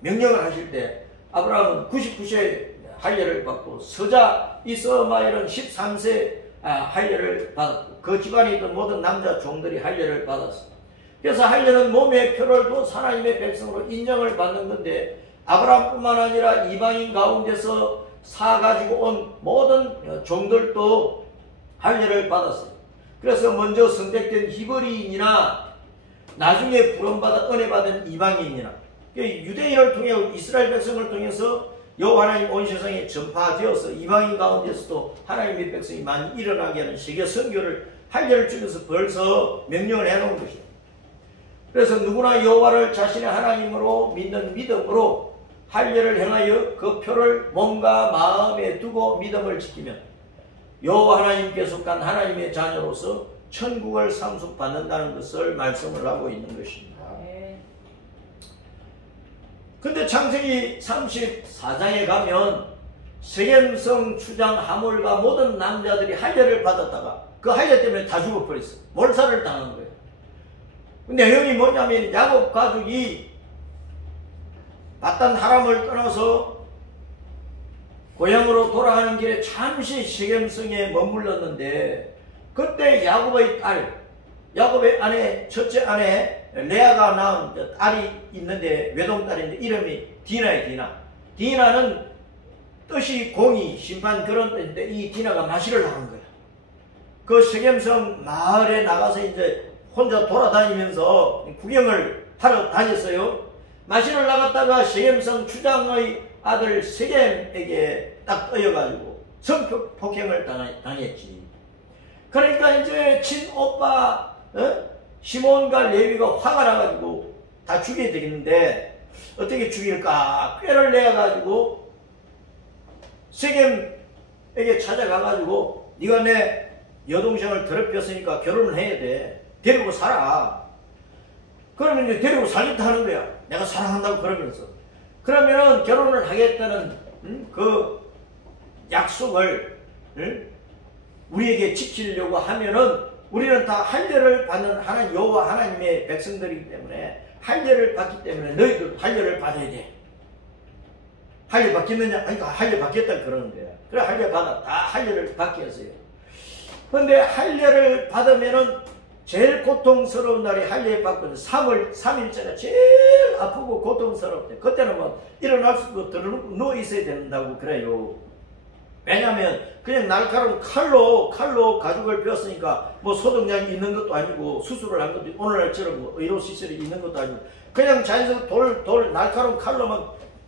명령을 하실 때 아브라함은 99세에 할례를 받고 서자 이스마엘은 13세 할례를 받았고 그 집안에 있던 모든 남자 종들이 할례를 받았어. 그래서 할례는 몸의 표를 둔 하나님의 백성으로 인정을 받는 건데 아브라함뿐만 아니라 이방인 가운데서 사가지고 온 모든 종들도 할례를 받았어요. 그래서 먼저 선택된 히브리인이나 나중에 부름받아 은혜 받은 이방인이나 유대인을 통해 이스라엘 백성을 통해서 여호와 하나님 온 세상에 전파되어서 이방인 가운데서도 하나님의 백성이 많이 일어나게 하는 세계 선교를 할례를 주면서 벌써 명령을 해놓은 것이에요. 그래서 누구나 여호와를 자신의 하나님으로 믿는 믿음으로 할례를 행하여 그 표를 몸과 마음에 두고 믿음을 지키면 여호와 하나님께 속한 하나님의 자녀로서 천국을 상속받는다는 것을 말씀을 하고 있는 것입니다. 근데 창세기 34장에 가면 세겜성 추장 하몰과 모든 남자들이 할례를 받았다가 그 할례 때문에 다 죽어버렸어요. 몰살을 당한 거예요. 내용이 뭐냐면 야곱 가족이 바단 하람을 떠나서 고향으로 돌아가는 길에 잠시 세겜성에 머물렀는데 그때 야곱의 딸, 야곱의 아내, 첫째 아내 레아가 낳은 딸이 있는데 외동딸인데 이름이 디나예요. 디나. 디나는 뜻이 공의, 심판 그런 뜻인데 이 디나가 마시를 나간 거야. 그 세겜성 마을에 나가서 이제 혼자 돌아다니면서 구경을 하러 다녔어요. 마시를 나갔다가 세겜성 추장의 아들 세겜에게 딱 떠여가지고 성폭행을 당했지. 그러니까 이제 친오빠 시몬과 레위가 화가 나가지고 다 죽여야 되겠는데 어떻게 죽일까? 꾀를 내가지고 세겜에게 찾아가가지고 네가 내 여동생을 더럽혔으니까 결혼을 해야 돼. 데리고 살아. 그러면 이제 데리고 살겠다 하는 거야. 내가 사랑한다고 그러면서. 그러면은 결혼을 하겠다는 그 약속을 우리에게 지키려고 하면은 우리는 다 할례를 받는 하나님 여호와 하나님의 백성들이기 때문에 할례를 받기 때문에 너희도 할례를 받아야 돼. 할례 받겠느냐? 아니, 할례 받겠다 그러는 거야. 그래 할례 받아. 다 할례를 받게 했어요. 그런데 할례를 받으면은 제일 고통스러운 날이 할례 받고 3일째가 제일 아프고 고통스럽대. 그때는 뭐 일어날 수도 없고 누워 있어야 된다고 그래요. 왜냐하면 그냥 날카로운 칼로 가죽을 베었으니까 뭐 소독약이 있는 것도 아니고 수술을 한 것도 오늘날처럼 뭐 의료시설이 있는 것도 아니고 그냥 자연스러운 날카로운 칼로만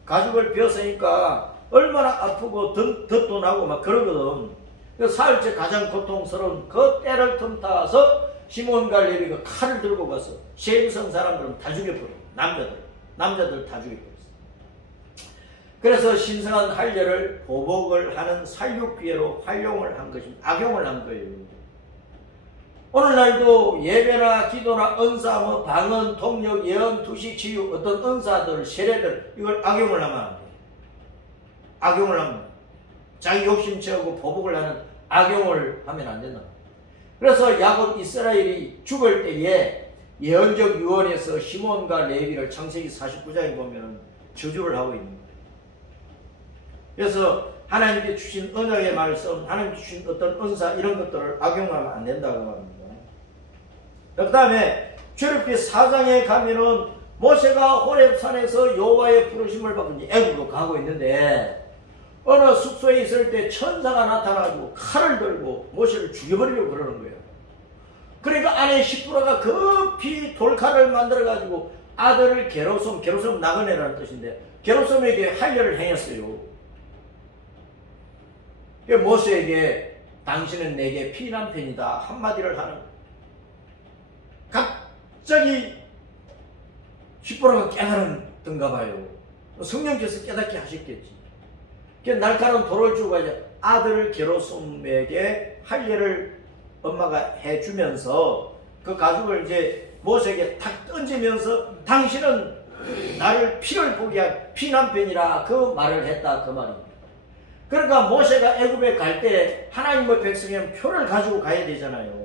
가죽을 베었으니까 얼마나 아프고 덧도 나고 막 그러거든. 그래서 사흘째 가장 고통스러운 그 때를 틈타서 시몬과 레위가 칼을 들고 가서 셈성 사람들은 다 죽여버려. 남자들 다 죽여버렸어. 그래서 신성한 할례를 보복을 하는 살육기회로 활용을 한 것입니다. 악용을 한 거예요. 오늘날도 예배나 기도나 은사, 뭐 방언, 통역, 예언, 투시, 치유 어떤 은사들, 세례들 이걸 악용을 하면 안 돼요. 악용을 하면 자기 욕심 채우고 보복을 하는 악용을 하면 안 된다. 그래서 야곱 이스라엘이 죽을 때에 예언적 유언에서 시몬과 레위를 창세기 49장에 보면 저주를 하고 있는 거예요. 그래서 하나님께 주신 언약의 말씀, 하나님께 주신 어떤 은사 이런 것들을 악용하면 안 된다고 합니다. 그 다음에 출애굽기 4장에 가면은 모세가 호렙산에서 여호와의 부르심을 받고 애굽으로 가고 있는데 어느 숙소에 있을 때 천사가 나타나가지고 칼을 들고 모세를 죽여버리려고 그러는 거예요. 그러니까 아내 시프라가 급히 돌칼을 만들어가지고 아들을 게르솜 나그네라는 뜻인데 게르솜에게 할례를 행했어요. 모세에게 당신은 내게 피난편이다 한마디를 하는 거예요. 갑자기 시프라가 깨달았던가 봐요. 성령께서 깨닫게 하셨겠지. 날카로운 돌을 주고 아들을 게르솜에게 할례를 엄마가 해주면서 그 가죽을 이제 모세에게 탁 던지면서 당신은 나를 피를 보게 한 피난편이라 그 말을 했다 그 말입니다. 그러니까 모세가 애굽에 갈 때 하나님의 백성이면 표를 가지고 가야 되잖아요.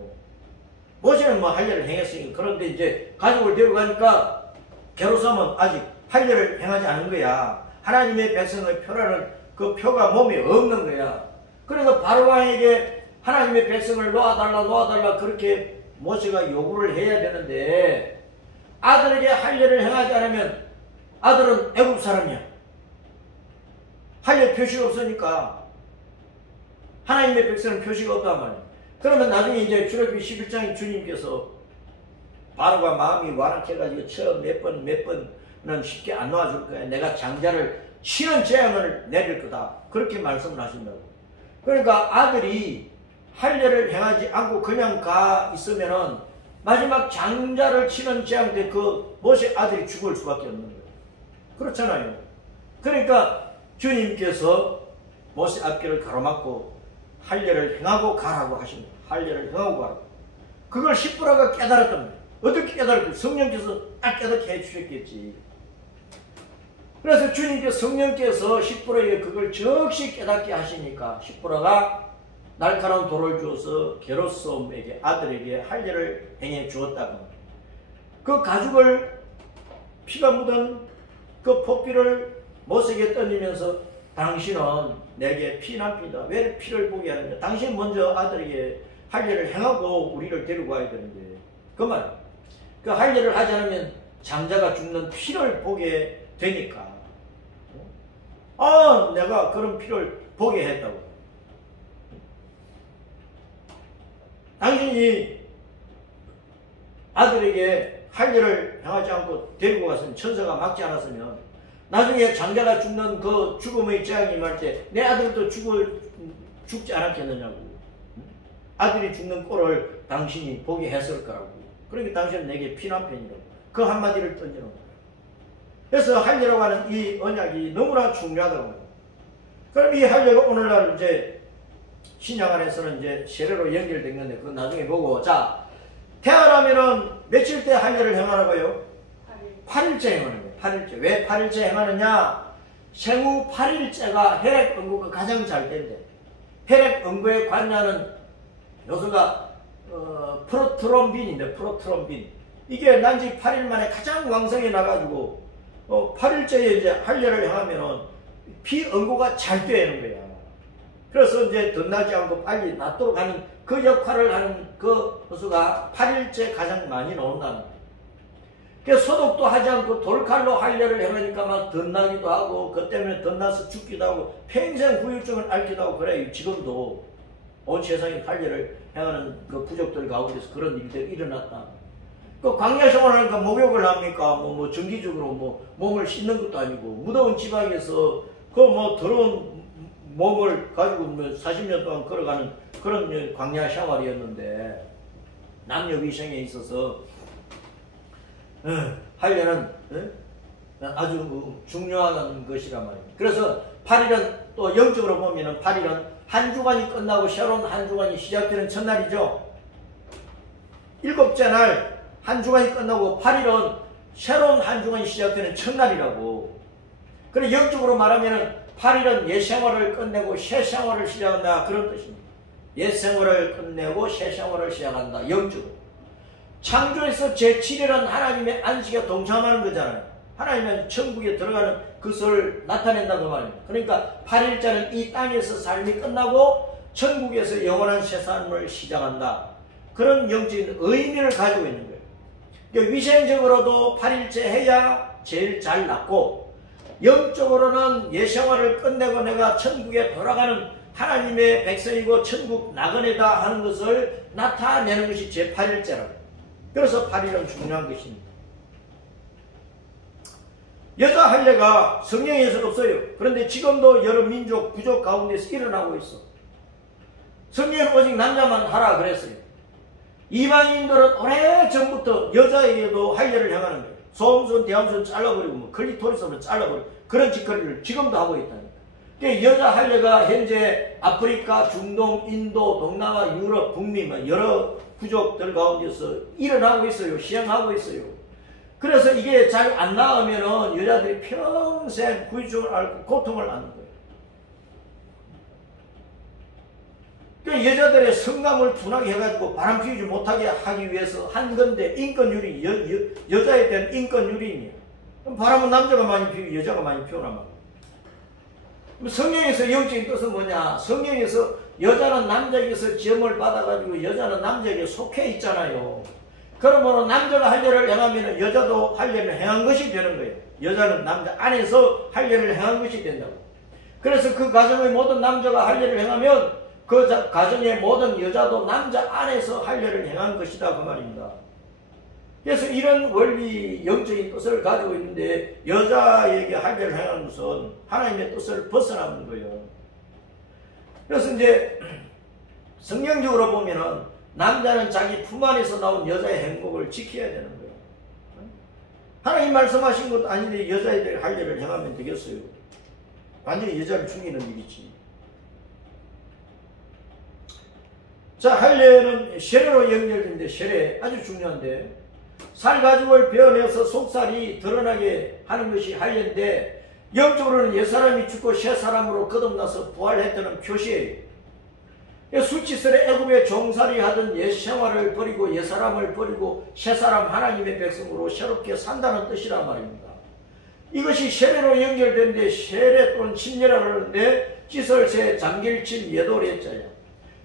모세는 뭐 할례를 행했으니까. 그런데 이제 가족을 데려가니까 게르솜은 아직 할례를 행하지 않은 거야. 하나님의 백성의 표라는 그 표가 몸에 없는 거야. 그래서 바로왕에게 하나님의 백성을 놓아달라 그렇게 모세가 요구를 해야 되는데 아들에게 할례를 행하지 않으면 아들은 애굽 사람이야. 할례 표시가 없으니까 하나님의 백성은 표시가 없단 말이야. 그러면 나중에 이제 출애굽기 11장에 주님께서 바로가 마음이 완악해가지고 처음 몇 번은 쉽게 안 놓아줄 거야. 내가 장자를 치는 재앙을 내릴 거다. 그렇게 말씀을 하신다고. 그러니까 아들이 할례를 행하지 않고 그냥 가 있으면은 마지막 장자를 치는 재앙 때 그 모세 아들이 죽을 수밖에 없는 거예요. 그렇잖아요. 그러니까 주님께서 모세 앞길을 가로막고 할례를 행하고 가라고 하십니다. 할례를 행하고 가라고. 그걸 시프라가 깨달았단 말이에요. 어떻게 깨달았고 성령께서 딱 깨닫게 해주셨겠지. 그래서 주님께서 성령께서 시프라에게 그걸 적시 깨닫게 하시니까 시프라가 날카로운 돌을 주어서 게르솜에게 아들에게 할례를 행해 주었다고. 그 가죽을 피가 묻은 그 포피를 모세에게 던지면서 당신은 내게 피난편이다. 왜 피를 보게 하느냐. 당신 먼저 아들에게 할례를 행하고 우리를 데리고 와야 되는데 그 말. 그 할례를 하지 않으면 장자가 죽는 피를 보게 되니까. 내가 그런 피를 보게 했다고. 당신이 아들에게 할례를 행하지 않고 데리고 갔으면 천사가 막지 않았으면 나중에 장자가 죽는 그 죽음의 재앙이 임할 때 내 아들도 죽지 않았겠느냐고. 아들이 죽는 꼴을 당신이 보게 했을 거라고. 그러니까 당신은 내게 피난편이라고. 그 한마디를 던지는 거예요. 그래서 할례라고 하는 이 언약이 너무나 중요하다고 합니다. 그럼 이 할례가 오늘날 이제 신약 안에서는 이제 세례로 연결된 건데 그건 나중에 보고. 자, 태어나면은 며칠 때 할례를 행하라고요? 8일째 행하는 거예요. 8일째. 왜 8일째 행하느냐? 생후 8일째가 혈액응고가 가장 잘 된대. 혈액응고에 관여하는 요소가 프로트롬빈인데, 프로트롬빈. 이게 난지 8일 만에 가장 왕성해 나가지고 8일째에 이제 할례를 행하면은 피응고가 잘 되는 거야. 그래서 이제 덧나지 않고 빨리 낫도록 하는 그 역할을 하는 그 요소가 8일째 가장 많이 나온다는 거예요. 그래서 소독도 하지 않고 돌칼로 할례를 행하니까 막 덧나기도 하고 그 때문에 덧나서 죽기도 하고 평생 후유증을 앓기도 하고 그래요. 지금도 온 세상에 할례를 행하는 그 부족들 가운데서 그런 일들이 일어났다. 그 광야 생활하니까 목욕을 합니까? 뭐 정기적으로 몸을 씻는 것도 아니고 무더운 지방에서 그 더러운 몸을 가지고 40년 동안 걸어가는 그런 광야 생활이었는데 남녀 위생에 있어서 할례는 아주 중요한 것이란 말입니다. 그래서 8일은 또 영적으로 보면은 8일은 한 주간이 끝나고 새로운 한 주간이 시작되는 첫날이죠. 7째 날 한 주간이 끝나고 8일은 새로운 한 주간이 시작되는 첫날이라고. 그래 영적으로 말하면은 8일은 옛 생활을 끝내고 새 생활을 시작한다 그런 뜻입니다. 옛 생활을 끝내고 새 생활을 시작한다. 영적으로. 창조에서 제7일은 하나님의 안식에 동참하는 거잖아요. 하나님은 천국에 들어가는 것을 나타낸다고 말입니다. 그러니까 8일자는 이 땅에서 삶이 끝나고 천국에서 영원한 새 삶을 시작한다. 그런 영적인 의미를 가지고 있는 거예요. 그러니까 위생적으로도 8일째 해야 제일 잘 낫고, 영적으로는 예생활을 끝내고 내가 천국에 돌아가는 하나님의 백성이고 천국 나그네다 하는 것을 나타내는 것이 제8일째라고. 그래서 8일은 중요한 것입니다. 여자 할례가 성경에서 없어요. 그런데 지금도 여러 민족, 부족 가운데서 일어나고 있어. 성경은 오직 남자만 하라 그랬어요. 이방인들은 오래전부터 여자에게도 할례를 행하는 거예요. 소음순, 대함순 잘라버리고, 뭐 클리토리스는 잘라버리고, 그런 짓거리를 지금도 하고 있다니까. 그러니까 여자 할례가 현재 아프리카, 중동, 인도, 동남아, 유럽, 북미, 여러 부족들 가운데서 일어나고 있어요. 시행하고 있어요. 그래서 이게 잘 안 나오면은 여자들이 평생 후유증을 앓고 고통을 앓는 거예요. 그 여자들의 성감을 둔하게 해가지고 바람 피우지 못하게 하기 위해서 한 건데, 인권유린, 여자에 대한 인권유린이에요. 그럼 바람은 남자가 많이 피우고 여자가 많이 피우나 말이에요. 성경에서 영적인 뜻은 뭐냐? 성경에서 여자는 남자에게서 지음을 받아가지고 여자는 남자에게 속해 있잖아요. 그러므로 남자가 할례를 행하면 여자도 할례를 행한 것이 되는 거예요. 여자는 남자 안에서 할례를 행한 것이 된다고. 그래서 그 가정의 모든 남자가 할례를 행하면 그 가정의 모든 여자도 남자 안에서 할례를 행한 것이다 그 말입니다. 그래서 이런 원리 영적인 뜻을 가지고 있는데, 여자에게 할례를 행하는 것은 하나님의 뜻을 벗어나는 거예요. 그래서 이제 성경적으로 보면은 남자는 자기 품 안에서 나온 여자의 행복을 지켜야 되는 거예요. 하나님 말씀하신 것도 아닌데 여자애들 할례를 행하면 되겠어요? 완전히 여자를 죽이는 일이지. 자, 할례는 세례로 연결되는데, 세례 아주 중요한데, 살 가죽을 베어내서 속살이 드러나게 하는 것이 할례인데, 영적으로는 옛사람이 죽고 새사람으로 거듭나서 부활했다는 표시예요. 수치스레 애굽에 종살이 하던 옛 생활을 버리고 옛사람을 버리고 새사람 하나님의 백성으로 새롭게 산다는 뜻이란 말입니다. 이것이 세례로 연결되는데, 세례 또는 침례라고 하는데 찢을새 잠길친 예도래자야.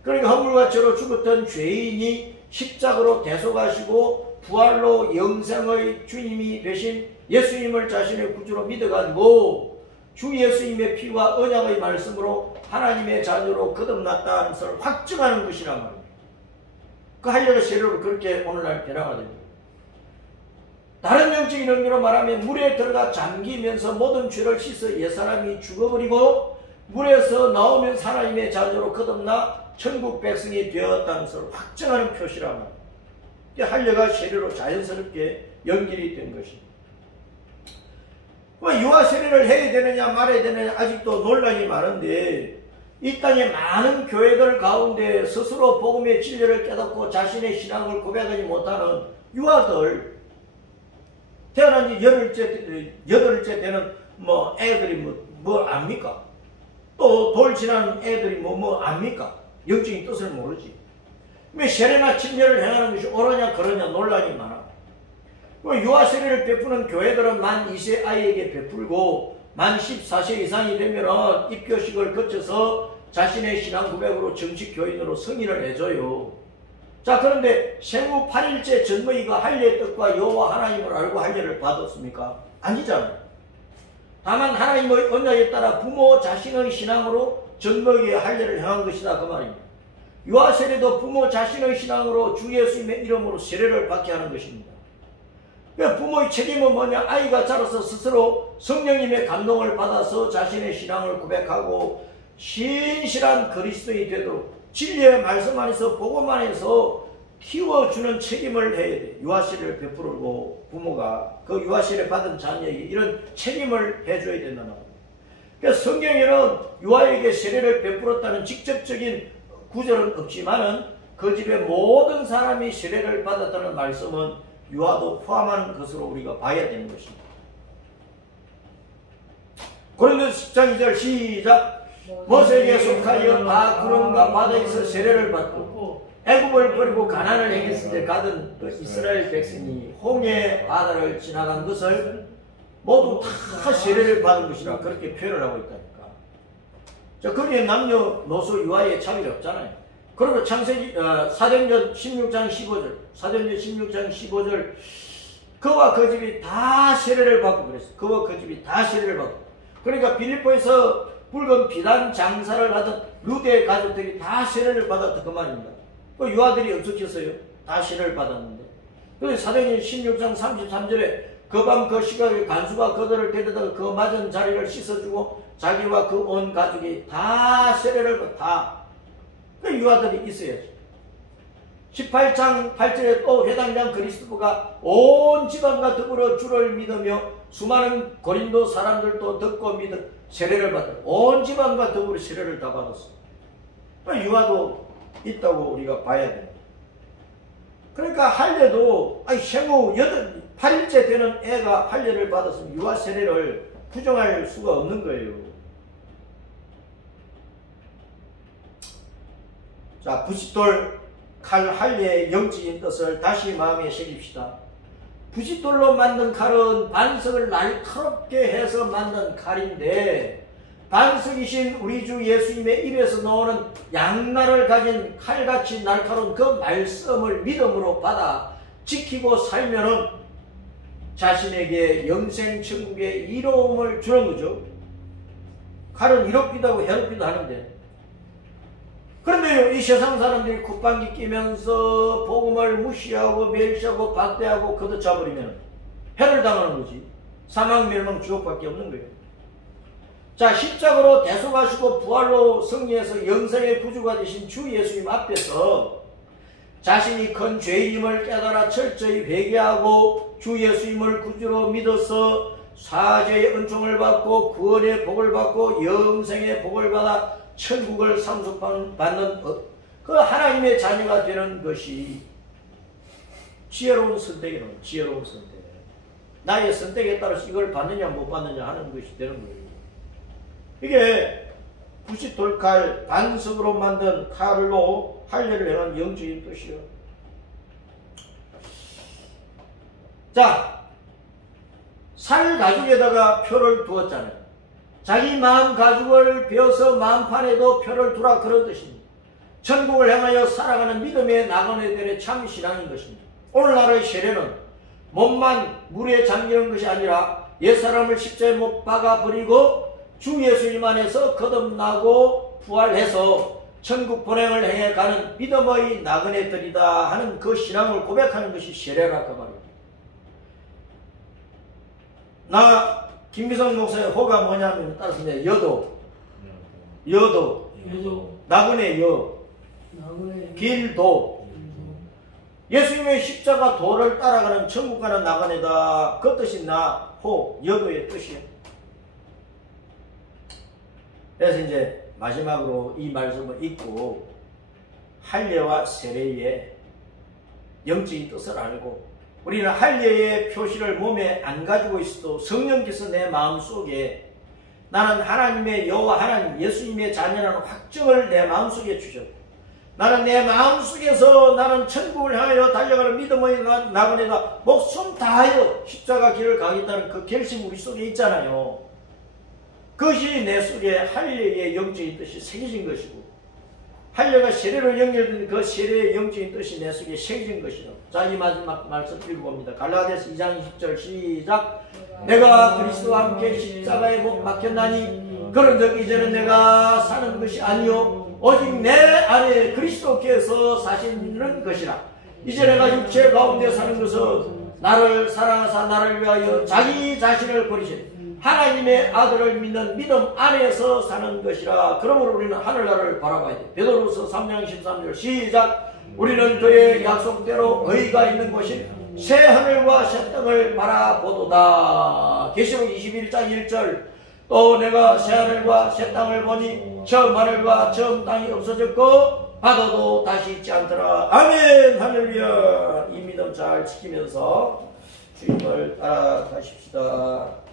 그러니까 허물과 죄로 죽었던 죄인이 십자가로 대속하시고 부활로 영생의 주님이 되신 예수님을 자신의 구주로 믿어가지고 주 예수님의 피와 언약의 말씀으로 하나님의 자녀로 거듭났다는 것을 확증하는 것이란 말입니다. 그 할례가 세례로 그렇게 오늘날 변화가 됩니다. 다른 영적인 의미로 말하면 물에 들어가 잠기면서 모든 죄를 씻어 옛사람이 죽어버리고 물에서 나오면 하나님의 자녀로 거듭나 천국 백성이 되었다는 것을 확증하는 표시란 말입니다. 할례가 세례로 자연스럽게 연결이 된 것입니다. 유아 세례를 해야 되느냐 말아야 되느냐 아직도 논란이 많은데, 이 땅의 많은 교회들 가운데 스스로 복음의 진리를 깨닫고 자신의 신앙을 고백하지 못하는 유아들, 태어난 지 여덟째 되는 애들이 뭘 압니까? 또 돌 지나는 애들이 뭐 압니까? 영적인 뜻을 모르지. 왜 세례나 침례를 행하는 것이 옳으냐 그러냐 논란이 많아. 유아 세례를 베푸는 교회들은 만 2세 아이에게 베풀고 만 14세 이상이 되면 입교식을 거쳐서 자신의 신앙 고백으로 정식 교인으로 승인을 해줘요. 자, 그런데 생후 8일째 젖먹이가 할례의 뜻과 여호와 하나님을 알고 할례를 받았습니까? 아니잖아요. 다만 하나님의 언약에 따라 부모 자신의 신앙으로 젖먹이의 할례를 행한 것이다 그 말입니다. 유아 세례도 부모 자신의 신앙으로 주 예수님의 이름으로 세례를 받게 하는 것입니다. 부모의 책임은 뭐냐? 아이가 자라서 스스로 성령님의 감동을 받아서 자신의 신앙을 고백하고 신실한 그리스도인이 되도록 진리의 말씀 안에서 복음 안에서 키워주는 책임을 해야 돼. 유아세례를 베풀고 부모가 그 유아세례 받은 자녀에게 이런 책임을 해줘야 된다는 겁니다. 그래서 성경에는 유아에게 세례를 베풀었다는 직접적인 구절은 없지만은 그 집의 모든 사람이 세례를 받았다는 말씀은 유아도 포함하는 것으로 우리가 봐야 되는 것입니다. 고린도서 10장 2절 시작. 모세에게 속하여 아그론과 바다에서 세례를 받고 애굽을 버리고 가나안을 행했을 때 가던 그 이스라엘 백성이 홍해 바다를 지나간 것을 모두 다 세례를 받은 것이라 그렇게 표현을 하고 있다니까. 자, 거기에 남녀노소 유아의 차별이 없잖아요. 그리고 창세기 사도행전 16장 15절 사도행전 16장 15절 그와 그 집이 다 세례를 받고 그랬어요. 그와 그 집이 다 세례를 받고. 그러니까 빌립보에서 붉은 비단 장사를 하던 루드의 가족들이 다 세례를 받았다 그 말입니다. 그 유아들이 없었겠어요? 다 세례를 받았는데. 그래서 사도행전 16장 33절에 그 밤 그 시각에 간수가 그들을 데려다가 그 맞은 자리를 씻어주고 자기와 그 온 가족이 다 세례를 받다. 그 유아들이 있어야지. 18장 8절에 또 회당장 그리스도가 온 집안과 더불어 주를 믿으며 수많은 고린도 사람들도 듣고 믿어 세례를 받아. 온 집안과 더불어 세례를 다 받았어. 유아도 있다고 우리가 봐야 됩니다. 그러니까 할례도 생후 8일째 되는 애가 할례를 받았으면 유아 세례를 부정할 수가 없는 거예요. 자, 부싯돌 칼 할례의 영적인 뜻을 다시 마음에 새깁시다. 부싯돌로 만든 칼은 반석을 날카롭게 해서 만든 칼인데 반석이신 우리 주 예수님의 입에서 나오는 양날을 가진 칼같이 날카로운 그 말씀을 믿음으로 받아 지키고 살면은 자신에게 영생 천국의 이로움을 주는 거죠. 칼은 이롭기도 하고 해롭기도 하는데, 그런데 이 세상 사람들이 콧방귀 끼면서 복음을 무시하고 멸시하고 박대하고 걷어차버리면 해를 당하는 거지. 사망 멸망 지옥밖에 없는 거예요. 자, 십자가로 대속하시고 부활로 승리해서 영생의 구주가 되신 주 예수님 앞에서 자신이 큰 죄임을 깨달아 철저히 회개하고 주 예수님을 구주로 믿어서 사죄의 은총을 받고 구원의 복을 받고 영생의 복을 받아 천국을 상속받는 그 하나님의 자녀가 되는 것이 지혜로운 선택이라는, 지혜로운 선택. 나의 선택에 따라서 이걸 받느냐 못 받느냐 하는 것이 되는 거예요. 이게 부싯돌칼, 반석으로 만든 칼로 할례를 행한 영적인 뜻이요. 자, 살 가죽에다가 표를 두었잖아요. 자기 마음 가죽을 베어서 마음판에도 표를 두라, 그런 뜻입니다. 천국을 향하여 살아가는 믿음의 나그네들의 참 신앙인 것입니다. 오늘날의 세례는 몸만 물에 잠기는 것이 아니라 옛사람을 십자가에 못 박아버리고 주 예수님 안에서 거듭나고 부활해서 천국 본행을 행해가는 믿음의 나그네들이다 하는 그 신앙을 고백하는 것이 세례라 그 말입니다. 나 김미성 목사의 호가 뭐냐면 따라서 여도 나그네 길도 예수님의 십자가 도를 따라가는 천국 가는 나그네다. 그 뜻이 나, 호, 여도의 뜻이에요. 그래서 이제 마지막으로 이 말씀을 읽고 할례와 세례의 영적인 뜻을 알고, 우리는 할례의 표시를 몸에 안 가지고 있어도 성령께서 내 마음속에 나는 하나님의 여호와 하나님 예수님의 자녀라는 확증을 내 마음속에 주셨고, 나는 내 마음속에서 나는 천국을 향하여 달려가는 믿음의 나그네다, 목숨 다하여 십자가 길을 가겠다는 그 결심 우리 속에 있잖아요. 그것이 내 속에 할례의 영적인 뜻이 새겨진 것이고, 할례가 세례로 연결된 그 세례의 영적인 뜻이 내 속에 새겨진 것이다. 자, 이 마지막 말씀 읽어봅니다. 갈라디아서 2장 20절 시작. 내가 그리스도와 함께 십자가에 못 박혔나니 그런즉 이제는 내가 사는 것이 아니요 오직 내 안에 그리스도께서 사시는 것이라. 이제 내가 육체 가운데 사는 것은 나를 사랑하사 나를 위하여 자기 자신을 버리신 하나님의 아들을 믿는 믿음 안에서 사는 것이라. 그러므로 우리는 하늘나라를 바라봐야 돼. 베드로서 3장 13절 시작. 우리는 그의 약속대로 의가 있는 곳인 새 하늘과 새 땅을 바라보도다. 계시록 21장 1절. 또 내가 새 하늘과 새 땅을 보니 처음 하늘과 처음 땅이 없어졌고 바다도 다시 있지 않더라. 아멘. 할렐루야. 이 믿음 잘 지키면서 주님을 따라가십시다.